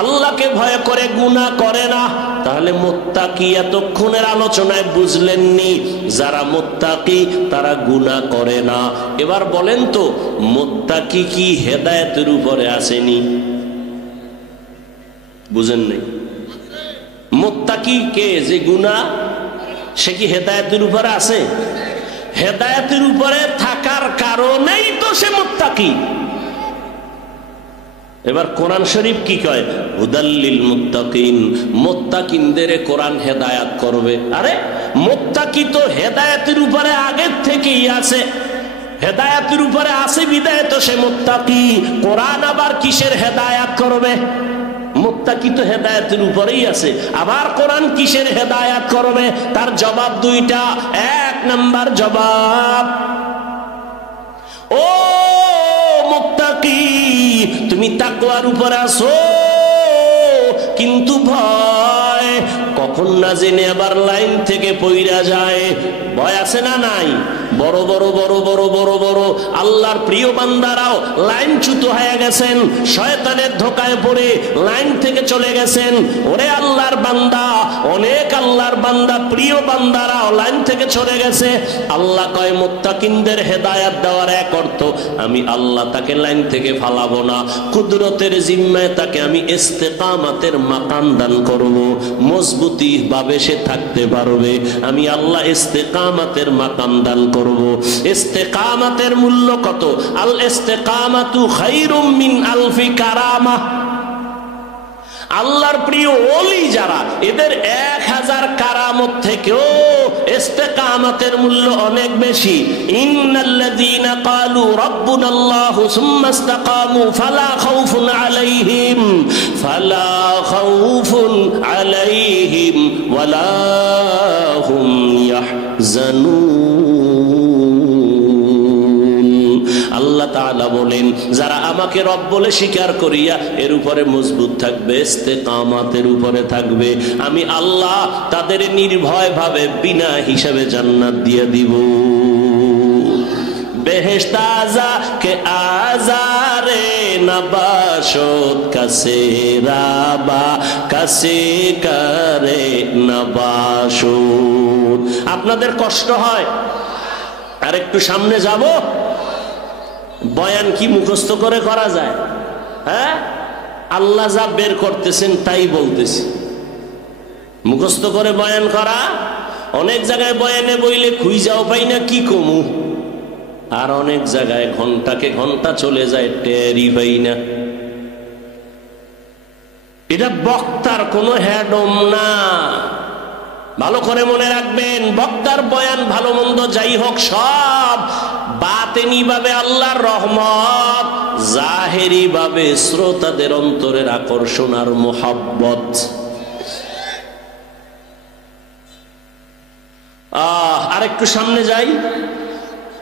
আল্লাহকে ভয় করে, গুনাহ করে না। তাহলে মুত্তাকি এতক্ষণের আলোচনায় বুঝলেননি, যারা মুত্তাকি তারা গুনাহ করে না। এবার বলেন তো, মুত্তাকি কি হেদায়েতের উপরে আসেনি? বুঝেন নাই? মুত্তাকি কে? যে গুনাহ, সে কি হেদায়েতের উপরে আছে? হেদায়েতের উপরে থাকার কারণেই তো সে মুত্তাকি। এবার কোরআন শরীফ কি কয়? হুদাল্লিল মুত্তাকিন, মুত্তাকিনদের কোরআন হেদায়াত করবে। আরে মুত্তাকি তো হেদায়াতের উপরে আগের থেকেই আছে, হেদায়াতের উপরে আছে বিদায় তো সে মুত্তাকি। কোরআন আবার কিসের হেদায়াত করবে? মুত্তাকি তো হেদায়াতের উপরেই আছে, আবার কোরআন কিসের হেদায়াত করবে? তার জবাব দুইটা। এক নাম্বার জবাব, ও মুত্তাকি তুমি তাকওয়ার উপর আছো, কিন্তু ভয় কখন না জেনে আবার লাইন থেকে পইরা যায়। ভয় আছে না নাই? বড় বড় বড় বড় বড় বড় আল্লাহর প্রিয় বান্দারাও লাইনচ্যুত হয়ে গেছেন, শয়তানের ধোকায় পড়ে লাইন থেকে চলে গেছেন। ওরে আল্লাহর বান্দা, অনেক আল্লাহর বান্দা প্রিয় বান্দারাও লাইন থেকে চলে গেছে। আল্লাহ কয় মুত্তাকিনদের হেদায়াত দেওয়ার এক অর্থ, আমি আল্লাহ তাকে লাইন থেকে ফালাবো না, কুদরতের জিম্মায় তাকে আমি ইস্তেকামাতের মাকাম দান করব, মজবুতি ভাবে সে থাকতে পারবে। আমি আল্লাহ ইস্তেকামাতের মাকাম দান করব। ইস্তেকামাতের মূল্য কত? আল ইস্তেকামাতু খায়রুম মিন আলফি কারামা। আল্লাহর প্রিয় ওলি যারা, এদের 1000 কারামত থেকেও ইস্তেকামাতের মূল্য অনেক বেশি। ইন্নাল্লাযীনা ক্বালু রাব্বুনাল্লাহু সুম্মা ইসতাকামু ফালা খাউফুন আলাইহিম ওয়ালা হুম ইয়াহজানুন। আল্লাহ তাআলা বলেন, যারা আমাকে রব বলে স্বীকার করিয়া এর উপরে মজবুত থাকবে, ইস্তেকামাতের উপরে থাকবে, আমি আল্লাহ তাদের নির্ভয় ভাবে বিনা হিসাবে জান্নাত দিয়ে দিব। বেহেশত আযা কে আজারে নবাশত কাসে রাবা কাসে করে নবাশত। আপনাদের কষ্ট হয়? আর একটু সামনে যাব। বয়ান কি মুখস্থ করে করা যায়? হ্যাঁ, আল্লাহ যা বের করতেছেন তাই বলতেছি। মুখস্থ করে বয়ান করা, অনেক জায়গায় বয়ানে বইলে খুঁজাও পাই না কি কমু, আর অনেক জায়গায় ঘন্টাকে ঘন্টা চলে যায়, টেরই পাই না। এটা বক্তার কোনো হ্যাডম না, ভালো করে মনে রাখবেন। বক্তার বয়ান ভালো মন্দ যাই হোক, সব বাতেনি ভাবে আল্লাহর রহমত, জাহেরি ভাবে শ্রোতাদের অন্তরের আকর্ষণ আর মোহাব্বত। আরেকটু সামনে যাই।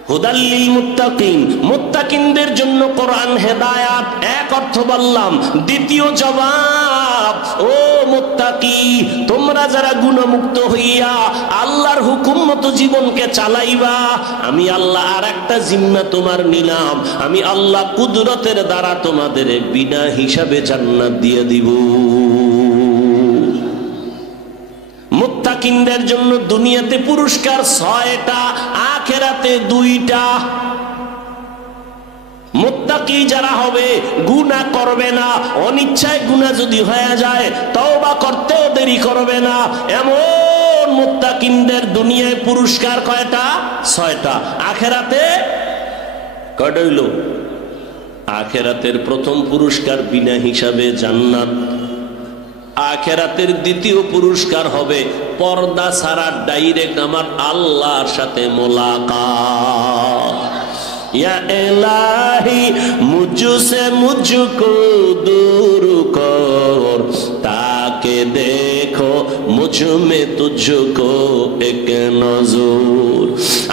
হুদাল্লিল মুত্তাকিন, মুত্তাকিনদের জন্য কোরআন হেদায়াত, এক অর্থ বললাম। দ্বিতীয় জবাব, ও মুত্তাকি তোমরা যারা গুণমুক্ত হইয়া আল্লাহর হুকুম মতো জীবনকে চালাইবা, আমি আল্লাহ আর একটা জিম্মা তোমার নিলাম, আমি আল্লাহ কুদরতের দ্বারা তোমাদের বিনা হিসাবে জান্নাত দিয়ে দিব। মুত্তাকিনদের জন্য দুনিয়াতে পুরস্কার 6টা, আখিরাতে 2টা। মুত্তাকি যারা হবে গুনাহ করবে না, অনিচ্ছায় গুনাহ যদি হয়ে যায় তওবা করতেও দেরি করবে না, এমন মুত্তাকিনদের দুনিয়ায় পুরস্কার কয়টা? 6টা। আখিরাতে কয়টা হইল? আখিরাতের প্রথম পুরস্কার বিনা হিসাবে জান্নাত। আখিরাতের দ্বিতীয় পুরস্কার হবে পর্দা ছাড়া ডাইরেক্ট আমার আল্লাহর সাথে মোলাকাত। या इलाही मुझसे मुझको दूर कर, ताके देखो मुझ में तुझको एक नजर।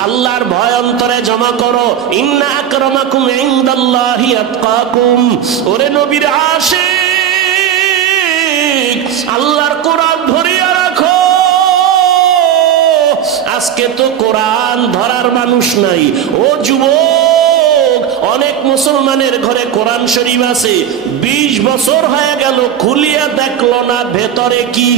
আল্লাহর ভয় অন্তরে জমা করো। ইন্না আকরামাকুম ইনদাল্লাহি আতকাকুম। ওরে নবীর আশিক, আল্লাহর কোরআন ধরিয়া রাখো। আজকে তো কোরআন ধরার মানুষ নাই। ও যুবক, অনেক মুসলমানের ঘরে কোরআন শরীফ আছে, 20 বছর হয়ে গেল, খুলিয়া দেখলো না ভেতরে কি।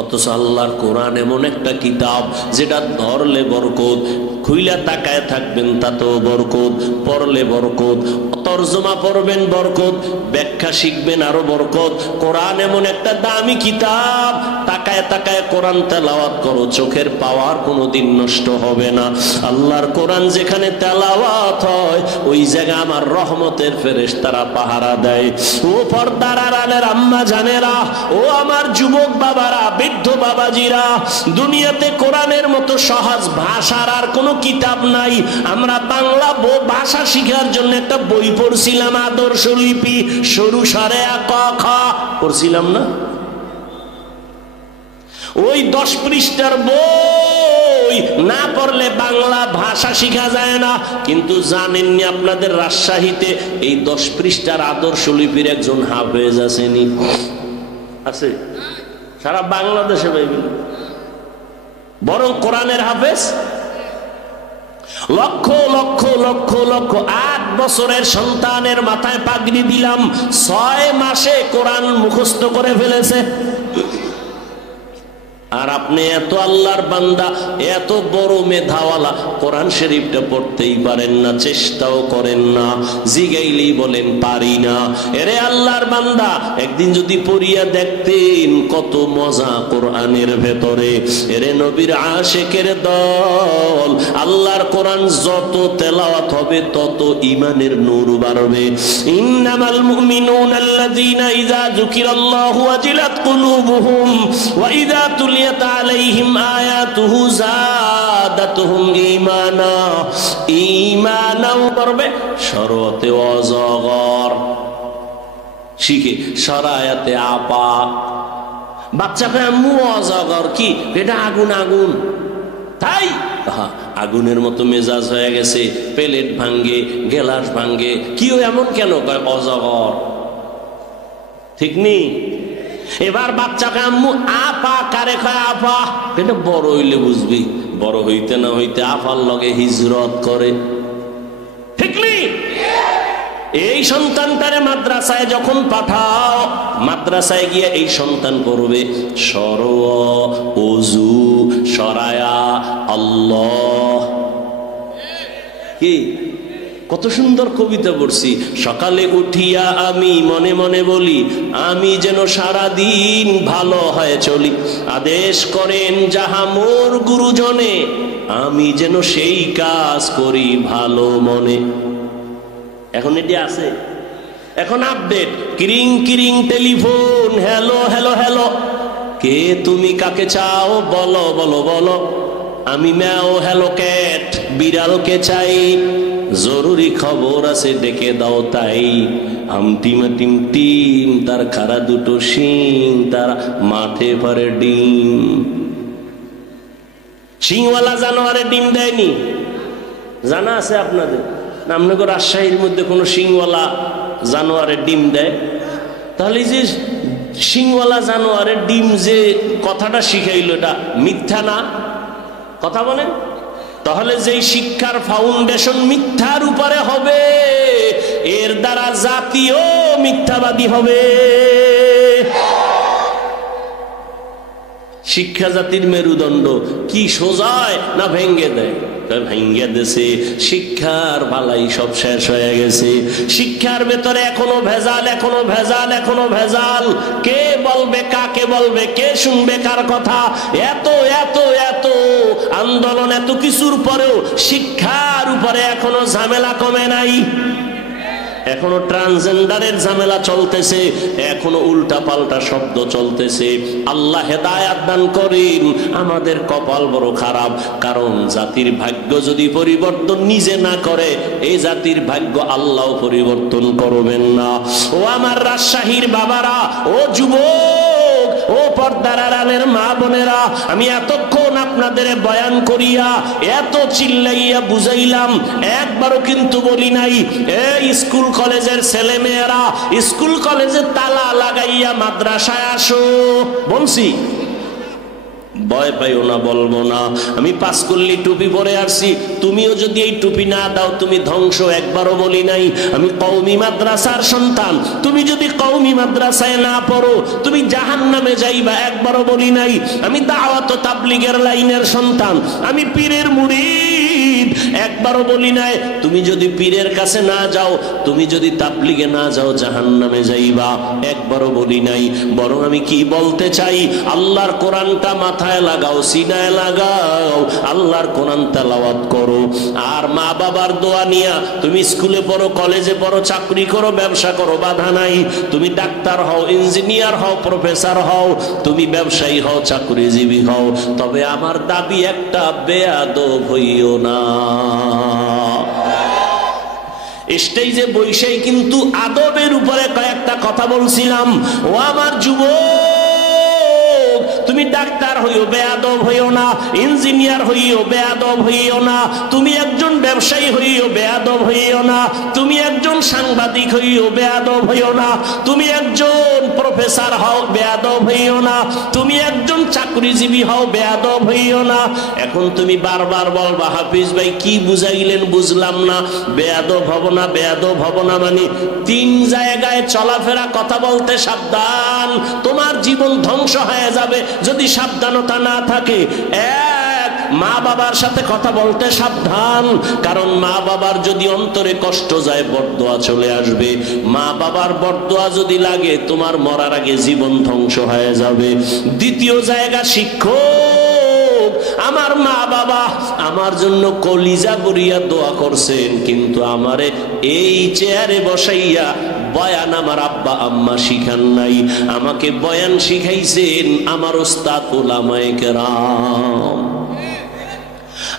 অথচ আল্লাহর কোরআন এমন একটা কিতাব যেটা ধরলে বরকত, খুইলা তাকায় থাকবেন তাতেও বরকত, পড়লে বরকত, তরজমা পড়বেন বরকত, ব্যাখ্যা শিখবেন আরো বরকত। কোরআন এমন একটা দামি কিতাব, তাকায় তাকায় কোরআন তেলাওয়াত করো, চোখের পাওয়ার কোনোদিন নষ্ট হবে না। আল্লাহর কোরআন যেখানে তেলাওয়াত হয় ওই জায়গা আমার রহমতের ফেরেশতারা পাহারা দেয়। ও পর্দার আড়ালের আম্মা জানেরা, ও আমার যুবক বাবারা, বৃদ্ধ বাবাজিরা, দুনিয়াতে কোরআনের মতো সহজ ভাষার আর কোনো কিতাব নাই। আমরা বাংলা ভাষা শিখার জন্য একটা বই পড়ছিলাম, আদর্শ লিপি, সরু সারে ক খ পড়ছিলাম না? ওই 10 পৃষ্ঠার বই না পড়লে বাংলা ভাষা শিখা যায় না। কিন্তু জানেননি আপনাদের রাজশাহীতে এই 10 পৃষ্ঠার আদর্শ লিপির একজন হাফেজ আছেনি? আছে? সারা বাংলাদেশে পাইবেন, বরং কোরআনের হাফেজ লক্ষ লক্ষ লক্ষ লক্ষ। 8 বছরের সন্তানের মাথায় পাগড়ি দিলাম, 6 মাসে কোরআন মুখস্থ করে ফেলেছে। আর আপনি এত আল্লাহর বান্দা, এত বড় মেধাওয়ালা, কোরআন শরীফটা পড়তেই পারেন না, চেষ্টাও করেন না, জিগাইলেই বলেন পারি না। এরে আল্লাহর বান্দা, একদিন যদি পড়িয়া দেখতেন কত মজা কোরআনের ভেতরে। এরে নবীর আশিকের দল, আল্লাহর কোরআন যত তেলাওয়াত হবে তত ঈমানের নূর বাড়বে। ইন্নামাল মুমিনুনা আল্লাযীনা ইযা যুকিরাল্লাহু ওয়াজিলাত কুলুবুহুম ওয়া ইযা তুলিয়াত আলাইহিম আয়াতুহু যাদাতুহুম ঈমানা। ঈমানও করবে, শরতে অজগর শিখে, সরায়াতে আপা। বাচ্চাকে আম্মু অজগর কি? এটা আগুন আগুন। তাই আগুনের মতো মেজাজ হয়ে গেছে, প্লেট ভাঙ্গে, গেলাস ভাঙ্গে। কি এমন কেন? কয় অজগর। ঠিক নেই? এবার বাচ্চাকে আম্মু আপা কারে কয়? আপা। এটা বড় হইলে বুঝবি, বড় হইতে না হইতে আপার লগে হিজরত করে। ঠিক নেই? এই সন্তানটারে মাদ্রাসায় যখন পাঠাও, মাদ্রাসায় গিয়ে এই সন্তান করবে সর ওযু সরায়া আল্লাহ। কি কত সুন্দর কবিতা পড়ছি। সকালে উঠিয়া আমি মনে মনে বলি, আমি যেন সারা দিন ভালো হয়ে চলি। আদেশ করেন যাহা মোর গুরুজনে, আমি যেন সেই কাজ করি ভালো মনে। এখন এটি আছে, এখন আপডেট। কিরিং কিরিং টেলিফোন, হ্যালো হ্যালো হ্যালো, কে তুমি কাকে চাও বলো বলো বলো। আমি ম্যাও হ্যালো ক্যাট, বিড়ালকে চাই, জরুরি খবর আছে ডেকে দাও তাই। আমটিম টিম টিম, তার খাড়া দুটো শিং, তার মাঠে পারে ডিম। শিংওয়ালা জানোয়ারে ডিম দেয়নি? জানা আছে আপনাদের? আপনাকে রাজশাহীর মধ্যে কোনো শিংওয়ালা জানোয়ারের ডিম দেয়? তাহলে যে শিংওয়ালা জানোয়ারের ডিম যে কথাটা শিখাইল, এটা মিথ্যা না? কথা বলেন। তাহলে যেই শিক্ষার ফাউন্ডেশন মিথ্যার উপরে হবে, এর দ্বারা জাতীয় মিথ্যাবাদী হবে। শিক্ষা জাতির মেরুদণ্ড। কি সোজায় না ভেঙ্গে দেয়? ভেঙ্গে দেশে শিক্ষার বালাই সব শেষ হয়ে গেছে। শিক্ষার ভেতরে এখনো ভেজাল, এখনো ভেজাল, এখনো ভেজাল। কে বলবে কাকে বলবে, কে শুনবে কার কথা? এত এত এত আন্দোলন, এত কিছুর পরেও শিক্ষার উপরে এখনো ঝামেলা কমে নাই। এখনো ট্রান্সজেন্ডারের ঝামেলা চলতেছে, এখনো উল্টা পাল্টা শব্দ চলতেছে। আল্লাহ হেদায়াত দান করেন। আমাদের কপাল বড় খারাপ, কারণ জাতির ভাগ্য যদি পরিবর্তন নিজে না করে, এই জাতির ভাগ্য আল্লাহ পরিবর্তন করবেন না। ও আমার রাজশাহীর বাবারা, ও যুবক, ও পর্দার আড়ালের মা বোনেরা, আমি এতক্ষণ আপনাদের বয়ান করিয়া এত চিল্লাইয়া বুঝাইলাম, একবারও কিন্তু বলি নাই এই স্কুল কলেজের ছেলে মেয়েরা স্কুল কলেজে তালা লাগাইয়া মাদ্রাসায় আসো। বলছি? ভয় পাইও না, বলবো না। আমি পাঁচকল্লি টুপি পরে আসছি, তুমিও যদি এই টুপি না দাও তুমি ধ্বংস, একবারও বলি নাই। আমি কওমি মাদ্রাসার সন্তান, তুমি যদি কওমি মাদ্রাসায় না পড়ো তুমি জাহান্নামে যাইবা, একবারও বলি নাই। আমি দাওয়াত ও তাবলীগের লাইনের সন্তান, আমি পীরের মুরিদ, একবারও বলি নাই তুমি যদি পীরের কাছে না যাও, তুমি যদি তাবলীগে না যাও জাহান্নামে যাইবা, একবারও বলি নাই। বরং আমি কি বলতে চাই, আল্লাহর কোরআনটা মাথায় লাগাও, সিনায় লাগাও, আল্লাহর কোরআন তেলাওয়াত করো। আর মা বাবার দোয়া নিয়া তুমি স্কুলে পড়ো, কলেজে পড়ো, চাকরি করো, ব্যবসা করো, বাধা নাই। তুমি ডাক্তার হও, ইঞ্জিনিয়ার হও, প্রফেসর হও, তুমি ব্যবসায়ী হও, চাকরিজীবী হও, তবে আমার দাবি একটা, বেয়াদব হইও না। স্টেজে বৈশাই কিন্তু আদবের উপরে কয়েকটা কথা বলছিলাম। ও আমার যুবক, তুমি ডাক্তার হইও, বেয়াদব হইও না। ইঞ্জিনিয়ার হইও, বেয়াদব হইও না। তুমি একজন ব্যবসায়ী হইও, বেয়াদব হইও না। তুমি একজন সাংবাদিক হইও, বেয়াদব হইও না। তুমি একজন প্রফেসর হও, বেয়াদব হইও না। তুমি একজন চাকরিজীবী হও, বেয়াদব হইও না। এখন তুমি বারবার বলবা, হাফিজ ভাই কি বুঝাইলেন, বুঝলাম না। বেয়াদব হব না, বেয়াদব হব না মানে তিন জায়গায় চলাফেরা, কথা বলতে সাবধান। তোমার জীবন ধ্বংস হয়ে যাবে যদি সাবধানতা না থাকে। এক, মা বাবার সাথে কথা বলতে সাবধান, কারণ মা বাবার যদি অন্তরে কষ্ট যায় বরদোয়া চলে আসবে। মা বাবার বরদোয়া যদি লাগে তোমার মরার আগে জীবন ধ্বংস হয়ে যাবে। দ্বিতীয় জায়গা, শিক্ষক। আমার মা বাবা আমার জন্য কলিজা বরিয়া দোয়া করছেন, কিন্তু আমারে এই চেয়ারে বসাইয়া বয়ান আমার আব্বা আম্মা শিখান নাই। আমাকে বয়ান শিখাইছেন আমার ওস্তাদ উলামায়ে কেরাম।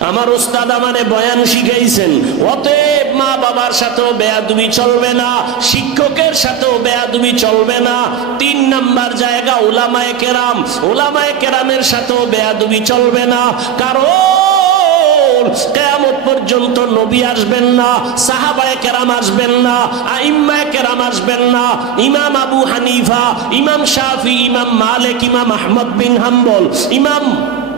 আমার ওস্তাদ আমারে বয়ান শিখাইছেন। অতএব মা বাবার সাথেও বেয়াদবি চলবে না, শিক্ষকের সাথেও বেয়াদবি চলবে না। তিন নাম্বার জায়গা, উলামায়ে কেরাম। উলামায়ে কেরামের সাথেও বেয়াদবি চলবে না, কারণ কিয়ামত পর্যন্ত নবী আসবেন না, সাহাবায়ে কেরাম আসবেন না, আইম্মায়ে কেরাম আসবেন না। ইমাম আবু হানিফা, ইমাম শাফি, ইমাম মালিক, ইমাম আহমদ বিন হাম্বল, ইমাম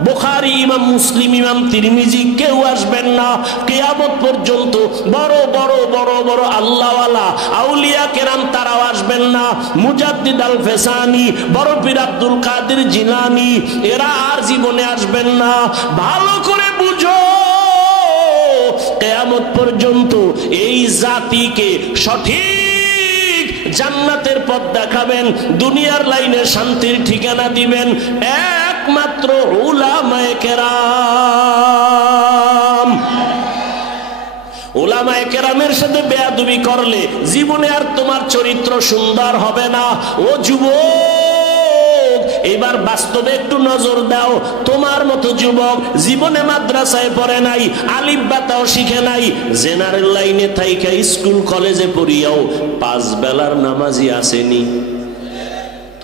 বুখারী, ইমাম মুসলিম, ইমাম তিরমিজি কেউ আসবেন না। কিয়ামত পর্যন্ত বড় বড় বড় বড় আল্লাহওয়ালা আউলিয়া কেরাম তারাও আসবেন না। মুজাদ্দিদ আল ফেসানি, বড় পীর আব্দুল কাদের জিলানী, এরা আর জীবনে আসবেন না। ভালো করে বুঝো, কিয়ামত পর্যন্ত এই জাতিকে সঠিক জান্নাতের পথ দেখাবেন, দুনিয়ার লাইনে শান্তির ঠিকানা দিবেন একমাত্র উলামায়ে কেরাম। উলামায়ে কেরামের সাথে বেয়াদবি করলে জীবনে আর তোমার চরিত্র সুন্দর হবে না। ও যুবক, এবার বাস্তবে একটু নজর দাও। তোমার মতো যুবক জীবনে মাদ্রাসায় পড়ে নাই, আলিফ বাতাও শিখে নাই, জেনারেল লাইনে থাইকা স্কুল কলেজে পড়িয়াও 5 বেলার নামাজি আসেনি।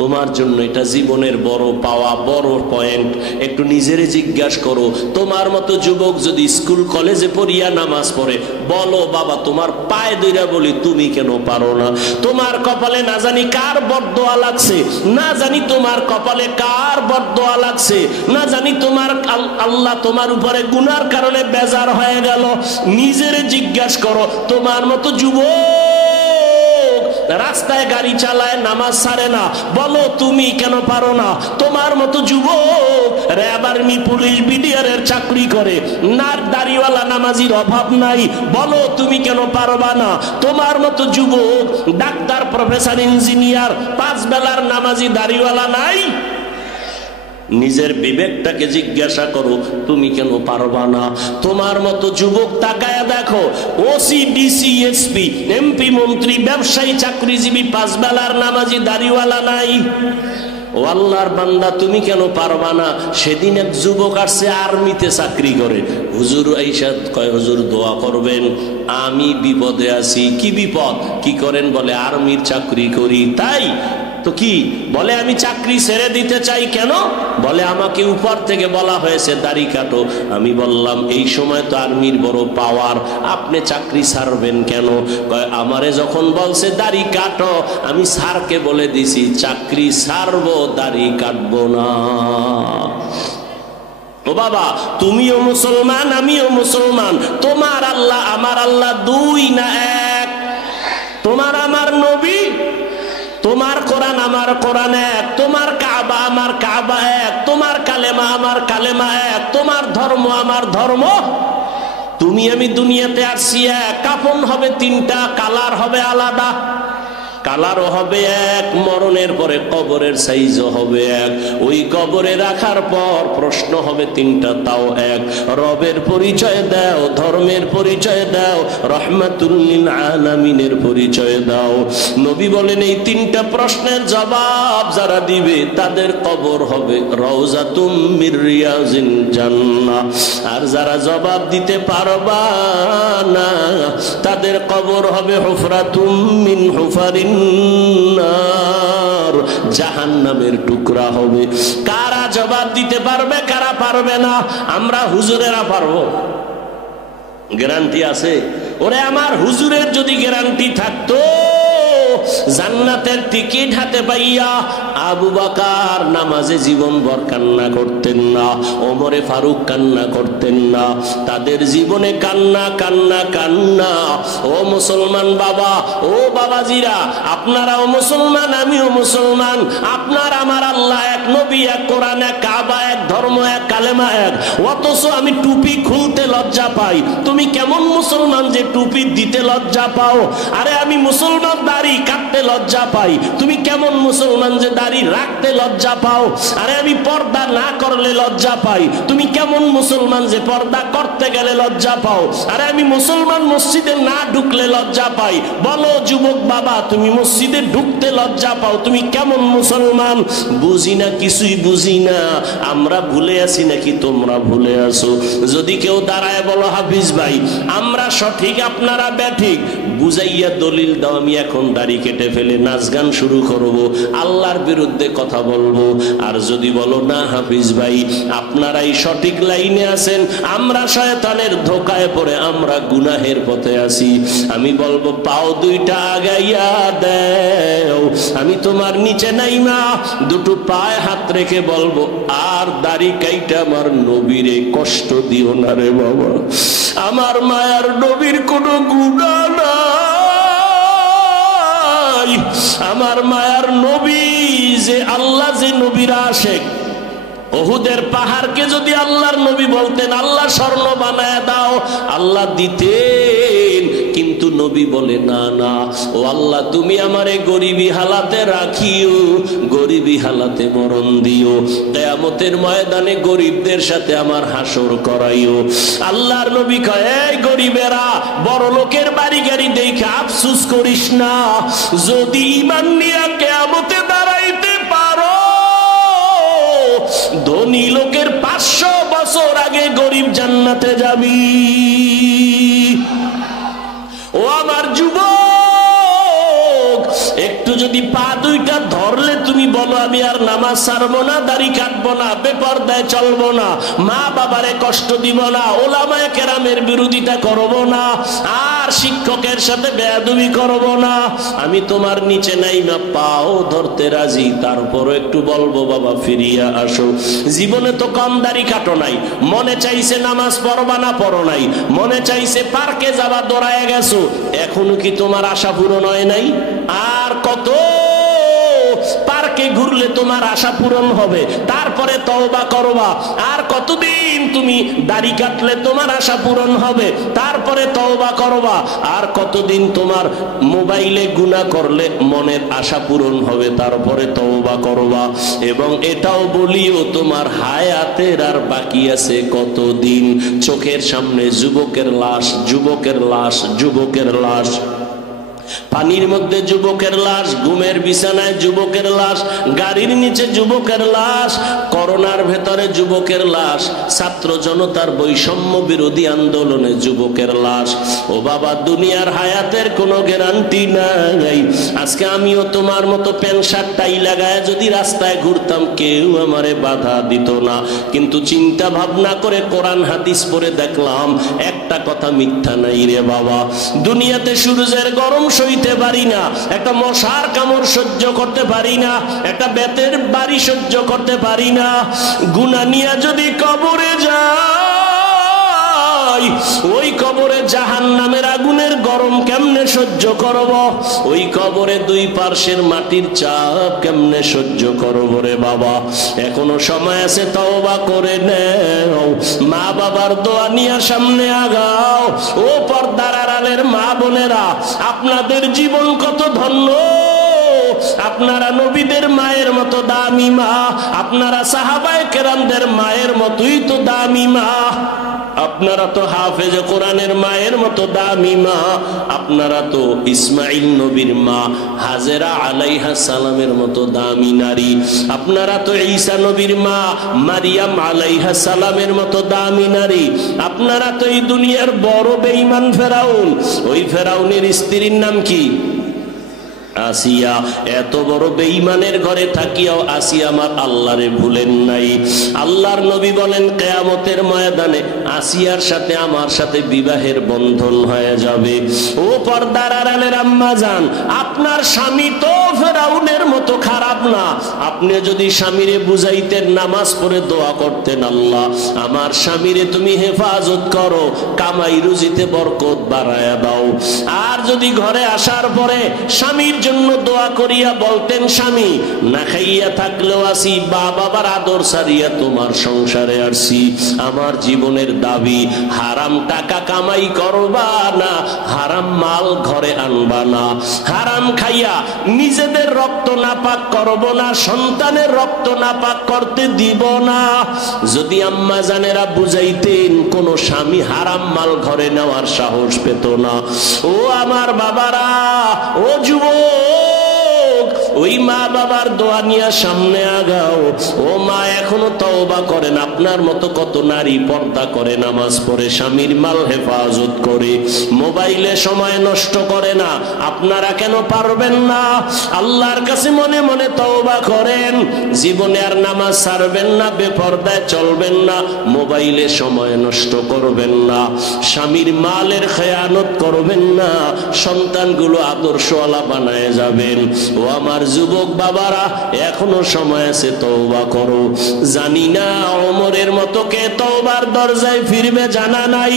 তোমার জন্য এটা জীবনের বড় পাওয়া, বড় পয়েন্ট। একটু নিজেরে জিজ্ঞাসা করো, তোমার মতো যুবক যদি স্কুল কলেজে পড়িয়া নামাজ পড়ে, বলো বাবা তোমার পায়ে ধইরা বলি তুমি কেন পারো না? তোমার কপালে না জানি কার বরদোয়া লাগছে, না জানি তোমার কপালে কার বরদোয়া লাগছে, না জানি তোমার আল্লাহ তোমার উপরে গুনার কারণে বেজার হয়ে গেল। নিজেরে জিজ্ঞাসা করো, তোমার মতো যুবক রাস্তায় গাড়ি চালায়, নামাজ ছাড়ে না, বলো তুমি কেন পারো না? তোমার মতো যুবক র্যাব, আর্মি, পুলিশ, বিডিআরের চাকরি করে, নার দাড়িওয়ালা নামাজির অভাব নাই, বলো তুমি কেন পারবা না? তোমার মতো যুবক ডাক্তার, প্রফেসর, ইঞ্জিনিয়ার, 5 বেলার নামাজি দাড়িওয়ালা নাই? নিজের বিবেকটাকে জিজ্ঞাসা করো, তুমি কেন পারবা না? তোমার মতো যুবক তাকায়া দেখো, ওসি, ডিসি, এসপি, এমপি, মন্ত্রী, ব্যবসায়ী, চাকরিজীবী, 5 বেলার নামাজি দাড়িওয়ালা নাই। ও আল্লাহর বান্দা, তুমি কেন পারবা না? সেদিন এক যুবক আসছে, আর্মিতে চাকরি করে। হুজুর আইসা কয়, হুজুর দোয়া করবেন, আমি বিপদে আছি। কি বিপদ? কি করেন? বলে আর্মির চাকরি করি। তাই তো কি? বলে আমি চাকরি ছেড়ে দিতে চাই। কেন? বলে আমাকে উপর থেকে বলা হয়েছে দাড়ি কাটো। আমি বললাম এই সময় তো আর্মির বড় পাওয়ার, আপনি চাকরি ছাড়বেন কেন? আমারে যখন বলছে দাড়ি কাটো, আমি স্যারকে বলে দিছি চাকরি ছাড়বো, দাড়ি কাটবো না। ও বাবা, তুমিও মুসলমান, আমিও মুসলমান। তোমার আল্লাহ আমার আল্লাহ 2 না 1? তোমার আমার নবী, তোমার কোরআন আমার কোরআন 1, তোমার কাবা আমার কাবা 1, তোমার কালেমা আমার কালেমা 1, তোমার ধর্ম আমার ধর্ম তুমি আমি দুনিয়াতে আসছি এক, কাফন হবে তিনটা, কালার হবে আলাদা, কালারও হবে এক, মরণের পরে কবরের সাইজও হবে এক, ওই কবরে রাখার পর প্রশ্ন হবে তিনটা, তাও এক। রবের পরিচয় দাও, ধর্মের পরিচয় দাও, রহমাতুল লিল আলামিনের পরিচয় দাও। নবী বলেন এই তিনটা প্রশ্নের জবাব যারা দিবে তাদের কবর হবে রওজাতুম মির রিয়াজিল জান্নাহ, আর যারা জবাব দিতে পারবা না তাদের কবর হবে হুফরাতুম মিন হুফারিন নার, জাহান্নামের টুকরা হবে। কারা জবাব দিতে পারবে, কারা পারবে না? আমরা হুজুরেরা পারবো, গ্যারান্টি আছে? ওরে আমার হুজুরের যদি গ্যারান্টি থাকতো, জান্নাতের টিকিট হাতে পাইয়া আবু বকর নামাজে জীবনভর কান্না করতেন না, ওমরে ফারুক কান্না করতেন না, তাদের জীবনে কান্না কান্না কান্না। ও মুসলমান বাবা, ও বাবাজিরা, আপনারাও মুসলমান, আমিও মুসলমান, আপনার আমার আল্লাহ এক, নবী এক, কোরআন এক, কাবা এক, ধর্ম এক, কালেমা এক, অথচ আমি টুপি খুলতে লজ্জা পাই। তুমি কেমন মুসলমান যে টুপি দিতে লজ্জা পাও? আরে আমি মুসলমান, দাড়ি কাটতে লজ্জা পাই, তুমি কেমন মুসলমান যে দাড়ি রাখতে লজ্জা পাও? আরে আমি পর্দা না করলে লজ্জা পাই, তুমি কেমন মুসলমান যে পর্দা করতে গেলে লজ্জা পাও? আরে আমি মুসলমান, মসজিদে না ঢুকলে লজ্জা পাই। বলো যুবক বাবা, তুমি মসজিদে ঢুকতে লজ্জা পাও, তুমি কেমন মুসলমান? বুঝি না, কিছুই বুঝি না। আমরা ভুলে আছি নাকি তোমরা ভুলে আছো? যদি কেউ দাঁড়ায় বলো হাফিজ ভাই আমরা সঠিক আপনারা ব্যাঠিক, বুঝাইয়া দলিল দাও, আমি এখন দাড়ি কেটে ফেলে নাচ গান শুরু করব, আল্লাহর বিরুদ্ধে কথা বলবো। আর যদি বলো না হাফিজ ভাই আপনারাই সঠিক লাইনে আছেন, আমরা শয়তানের ধোকায় পড়ে আমরা গুনাহের পথে আছি, আমি বলবো পাও দুইটা আগাইয়া দেও, আমি তোমার নিচে নাইমা দুটো পায়ে হাত রেখে বলবো আর দাড়ি কাইটা আমার নবীরে কষ্ট দিও না রে বাবা, আমার মায়ার নবীর কোনো গুনাহ নাই, আমার মায়ার নবী যে আল্লাহ যে নবীর আশিক, ওহুদের পাহাড়কে যদি আল্লাহর নবী বলতেন আল্লাহ স্বর্ণ বানায় দাও, আল্লাহ দিতেন, কিন্তু নবী বলে না না, ও আল্লাহ তুমি আমারে গরিবী হালাতে রাখিও, গরিবী হালাতে মরণ দিও, কিয়ামতের ময়দানে গরিবদের সাথে আমার হাসর করাইও। আল্লাহর নবী কয় এই গরিবেরা, বড় লোকের বাড়ি গাড়ি দেখে আফসোস করিস না, যদি ঈমান নিয়ে কিয়ামতে দাঁড়াইতে পারো, ধনী লোকের 500 বছর আগে গরিব জান্নাতে যাবি। ও আমার যুবক, একটু যদি পা দুইটা ধরলে তুমি বলো আমি আর নামাজ ছাড়বো না, দাড়ি কাটবো না, বেপরদায় চলবো না, মা বাবারে কষ্ট দিব না, ওলামায়ে কেরামের বিরোধিতা করবো না, আর শিক্ষকের সাথে বেয়াদবি করবো না, আমি তোমার নিচে নাই না পাও ধরতে রাজি, তারপরও একটু বলবো বাবা ফিরিয়া আসো। জীবনে তো কম দাড়ি কাটো নাই, মনে চাইছে নামাজ পড়বা না পড়ো নাই, মনে চাইছে পার্কে যাবা দৌড়ায় গেছো, এখনো কি তোমার আশা পূরণ হয় নাই? আর কত পার্কে ঘুরলে তোমার আশা পূরণ হবে, তারপরে তওবা করবা। আর কতদিন তুমি দাড়ি কাটলে তোমার আশা পূরণ হবে, তারপরে তওবা করবা। আর কতদিন তোমার মোবাইলে গুনাহ করলে মনের আশা পূরণ হবে, তারপরে তওবা করবা। এবং এটাও বলিও তোমার হায়াতের আর বাকি আছে কতদিন। চোখের সামনে যুবকের লাশ, যুবকের লাশ, যুবকের লাশ, পানির মধ্যে যুবকের লাশ, ঘুমের বিছানায় যুবকের লাশ, গাড়ির নিচে যুবকের লাশ, করোনার ভেতরে যুবকের লাশ, ছাত্র জনতার বৈষম্য বিরোধী আন্দোলনে যুবকের লাশ। ও বাবা, দুনিয়ার হায়াতের কোনো গ্যারান্টি নাই। আজকে আমিও তোমার মতো প্যান্ট শার্ট টাই লাগায় যদি রাস্তায় ঘুরতাম কেউ আমারে বাধা দিত না, কিন্তু চিন্তা ভাবনা করে কোরআন হাদিস পড়ে দেখলাম একটা কথা মিথ্যা নাই রে বাবা। দুনিয়াতে সূর্যের গরম সইতে পারি না, একটা মশার কামড় সহ্য করতে পারি না, একটা বেতের বাড়ি সহ্য করতে পারি না, গুনাহ নিয়ে যদি কবরে যায় নাই। ওই কবরে জাহান্নামের আগুনের গরম কেমনে সহ্য করব, ওই কবরে দুই পার্শ্বের মাটির চাপ কেমনে সহ্য করব রে বাবা। এখনো সময় আছে, তওবা করে নাও, মা বাবার দোয়া নিয়ে সামনে আগাও। ও পর্দার আড়ালের মা বোনেরা, আপনাদের জীবন কত ধন্য। আপনারা নবীদের মায়ের মতো দামি মা, আপনারা সাহাবায়ে কেরামদের মায়ের মতোই তো দামি মা, আপনারা তো হাফেজে কোরআনের মায়ের মতো দামি মা, আপনারা তো ইসমাইল নবীর মা হাজেরা আলাইহিস সালামের মতো দামি নারী, আপনারা তো ঈসা নবীর মা মারিয়াম আলাইহিস সালামের মতো দামি নারী, আপনারা তো এই দুনিয়ার বড় বেঈমান ফেরাউন, ওই ফেরাউনের স্ত্রীর নাম কি? আসিয়া। এত বড় বেঈমানের ঘরে থাকিয়াও আসিয়া আমার আল্লাহরে ভুলেন নাই। আল্লাহর নবী বলেন, কিয়ামতের ময়দানে আসিয়ার সাথে আমার সাথে বিবাহের বন্ধন হয়ে যাবে। ও পর্দার আড়ালের আম্মা জান, আপনার স্বামী তো ফেরাউনের মতো খারাপ না। আপনি যদি স্বামীরে বুঝাইতেন, নামাজ পড়ে দোয়া করতেন, আল্লাহ আমার স্বামীরে তুমি হেফাজত করো, কামাই রুজিতে বরকত বাড়ায়া দাও। আর যদি ঘরে আসার পরে স্বামীর জন্য দোয়া করিয়া বলতেন, স্বামী না খাইয়া থাকলেও আসি, বাবার আদর সারিয়া তোমার সংসারে আসি, আমার জীবনের দাবি হারাম টাকা কামাই করবা না, হারাম মাল ঘরে আনবা না, হারাম খাইয়া নিজেদের রক্ত নাপাক করব না, সন্তানের রক্ত নাপাক করতে দিব না। যদি আম্মা জানেরা বুঝাইতেন, কোন স্বামী হারাম মাল ঘরে নেওয়ার সাহস পেত না। ও আমার বাবারা, ও যুবক, ওই মা বাবার দোয়া নিয়ে সামনে আগাও। ও মা, এখনো তওবা করেন। আপনার মতো কত নারী পর্দা করে, নামাজ পড়ে, স্বামীর মাল হেফাজত করে, মোবাইলে সময় নষ্ট করে না। আপনারা কেন পারবেন না? আল্লাহর কাছে মনে মনে তওবা করেন, জীবনে আর নামাজ ছাড়বেন না, বেপরদায় চলবেন না, মোবাইলে সময় নষ্ট করবেন না, স্বামীর মালের খেয়ানত করবেন না, সন্তানগুলো আদর্শওয়ালা বানায় যাবেন। ও আমার যুবক বাবারা, এখনো সময় আছে, তওবা করো। জানি না ওমরের মতো কে তওবার দরজায় ফিরবে, জানা নাই।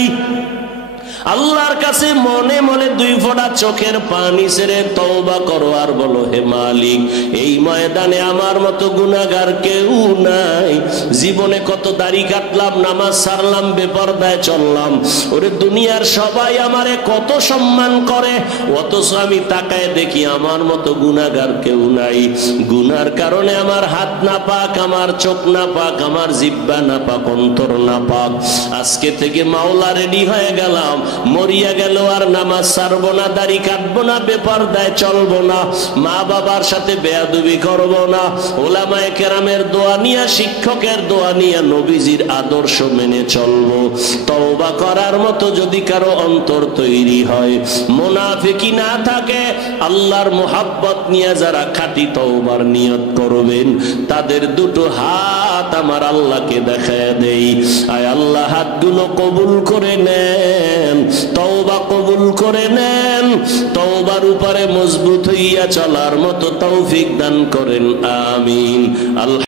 আল্লাহর কাছে মনে মনে দুই ফোঁটা চোখের পানি ছেড়ে তওবা করো আর বলো, হে মালিক, এই ময়দানে আমার মতো গুনাহগার কেউ নাই। জীবনে কত দাড়ি কাটলাম, নামাজ ছাড়লাম, বেপরদায় চললাম, ওরে দুনিয়ার সবাই আমারে কত সম্মান করে, অথচ আমি তাকায় দেখি আমার মতো গুনাহগার কেউ নাই। গুনার কারণে আমার হাত না পাক, আমার চোখ না পাক, আমার জিহ্বা না পাক, অন্তর না পাক। আজকে থেকে মাওলা রেডি হয়ে গেলাম, মরিয়া গেল আর নামাজ ছাড়বো না, দাড়ি কাটবো না, বেপরদায় চলবো না, মা বাবার সাথে বেয়াদবি করবো না, ওলামায়ে কেরামের দোয়া নিয়ে, শিক্ষকের দোয়া নিয়ে নবীজির আদর্শ মেনে চলবো। তওবা করার মতো যদি কারো অন্তর তৈরি হয়, মুনাফিকি না থাকে, আল্লাহর মুহাব্বত নিয়ে যারা খাঁটি তওবার নিয়ত করবেন, তাদের দুটো হাত আমার আল্লাহকে দেখায় দেই। আয় আল্লাহ, হাতগুলো কবুল করে নেন, তওবা কবুল করে নেন, তওবার উপরে মজবুত হইয়া চলার মতো তৌফিক দান করেন, আমিন। আল্লাহ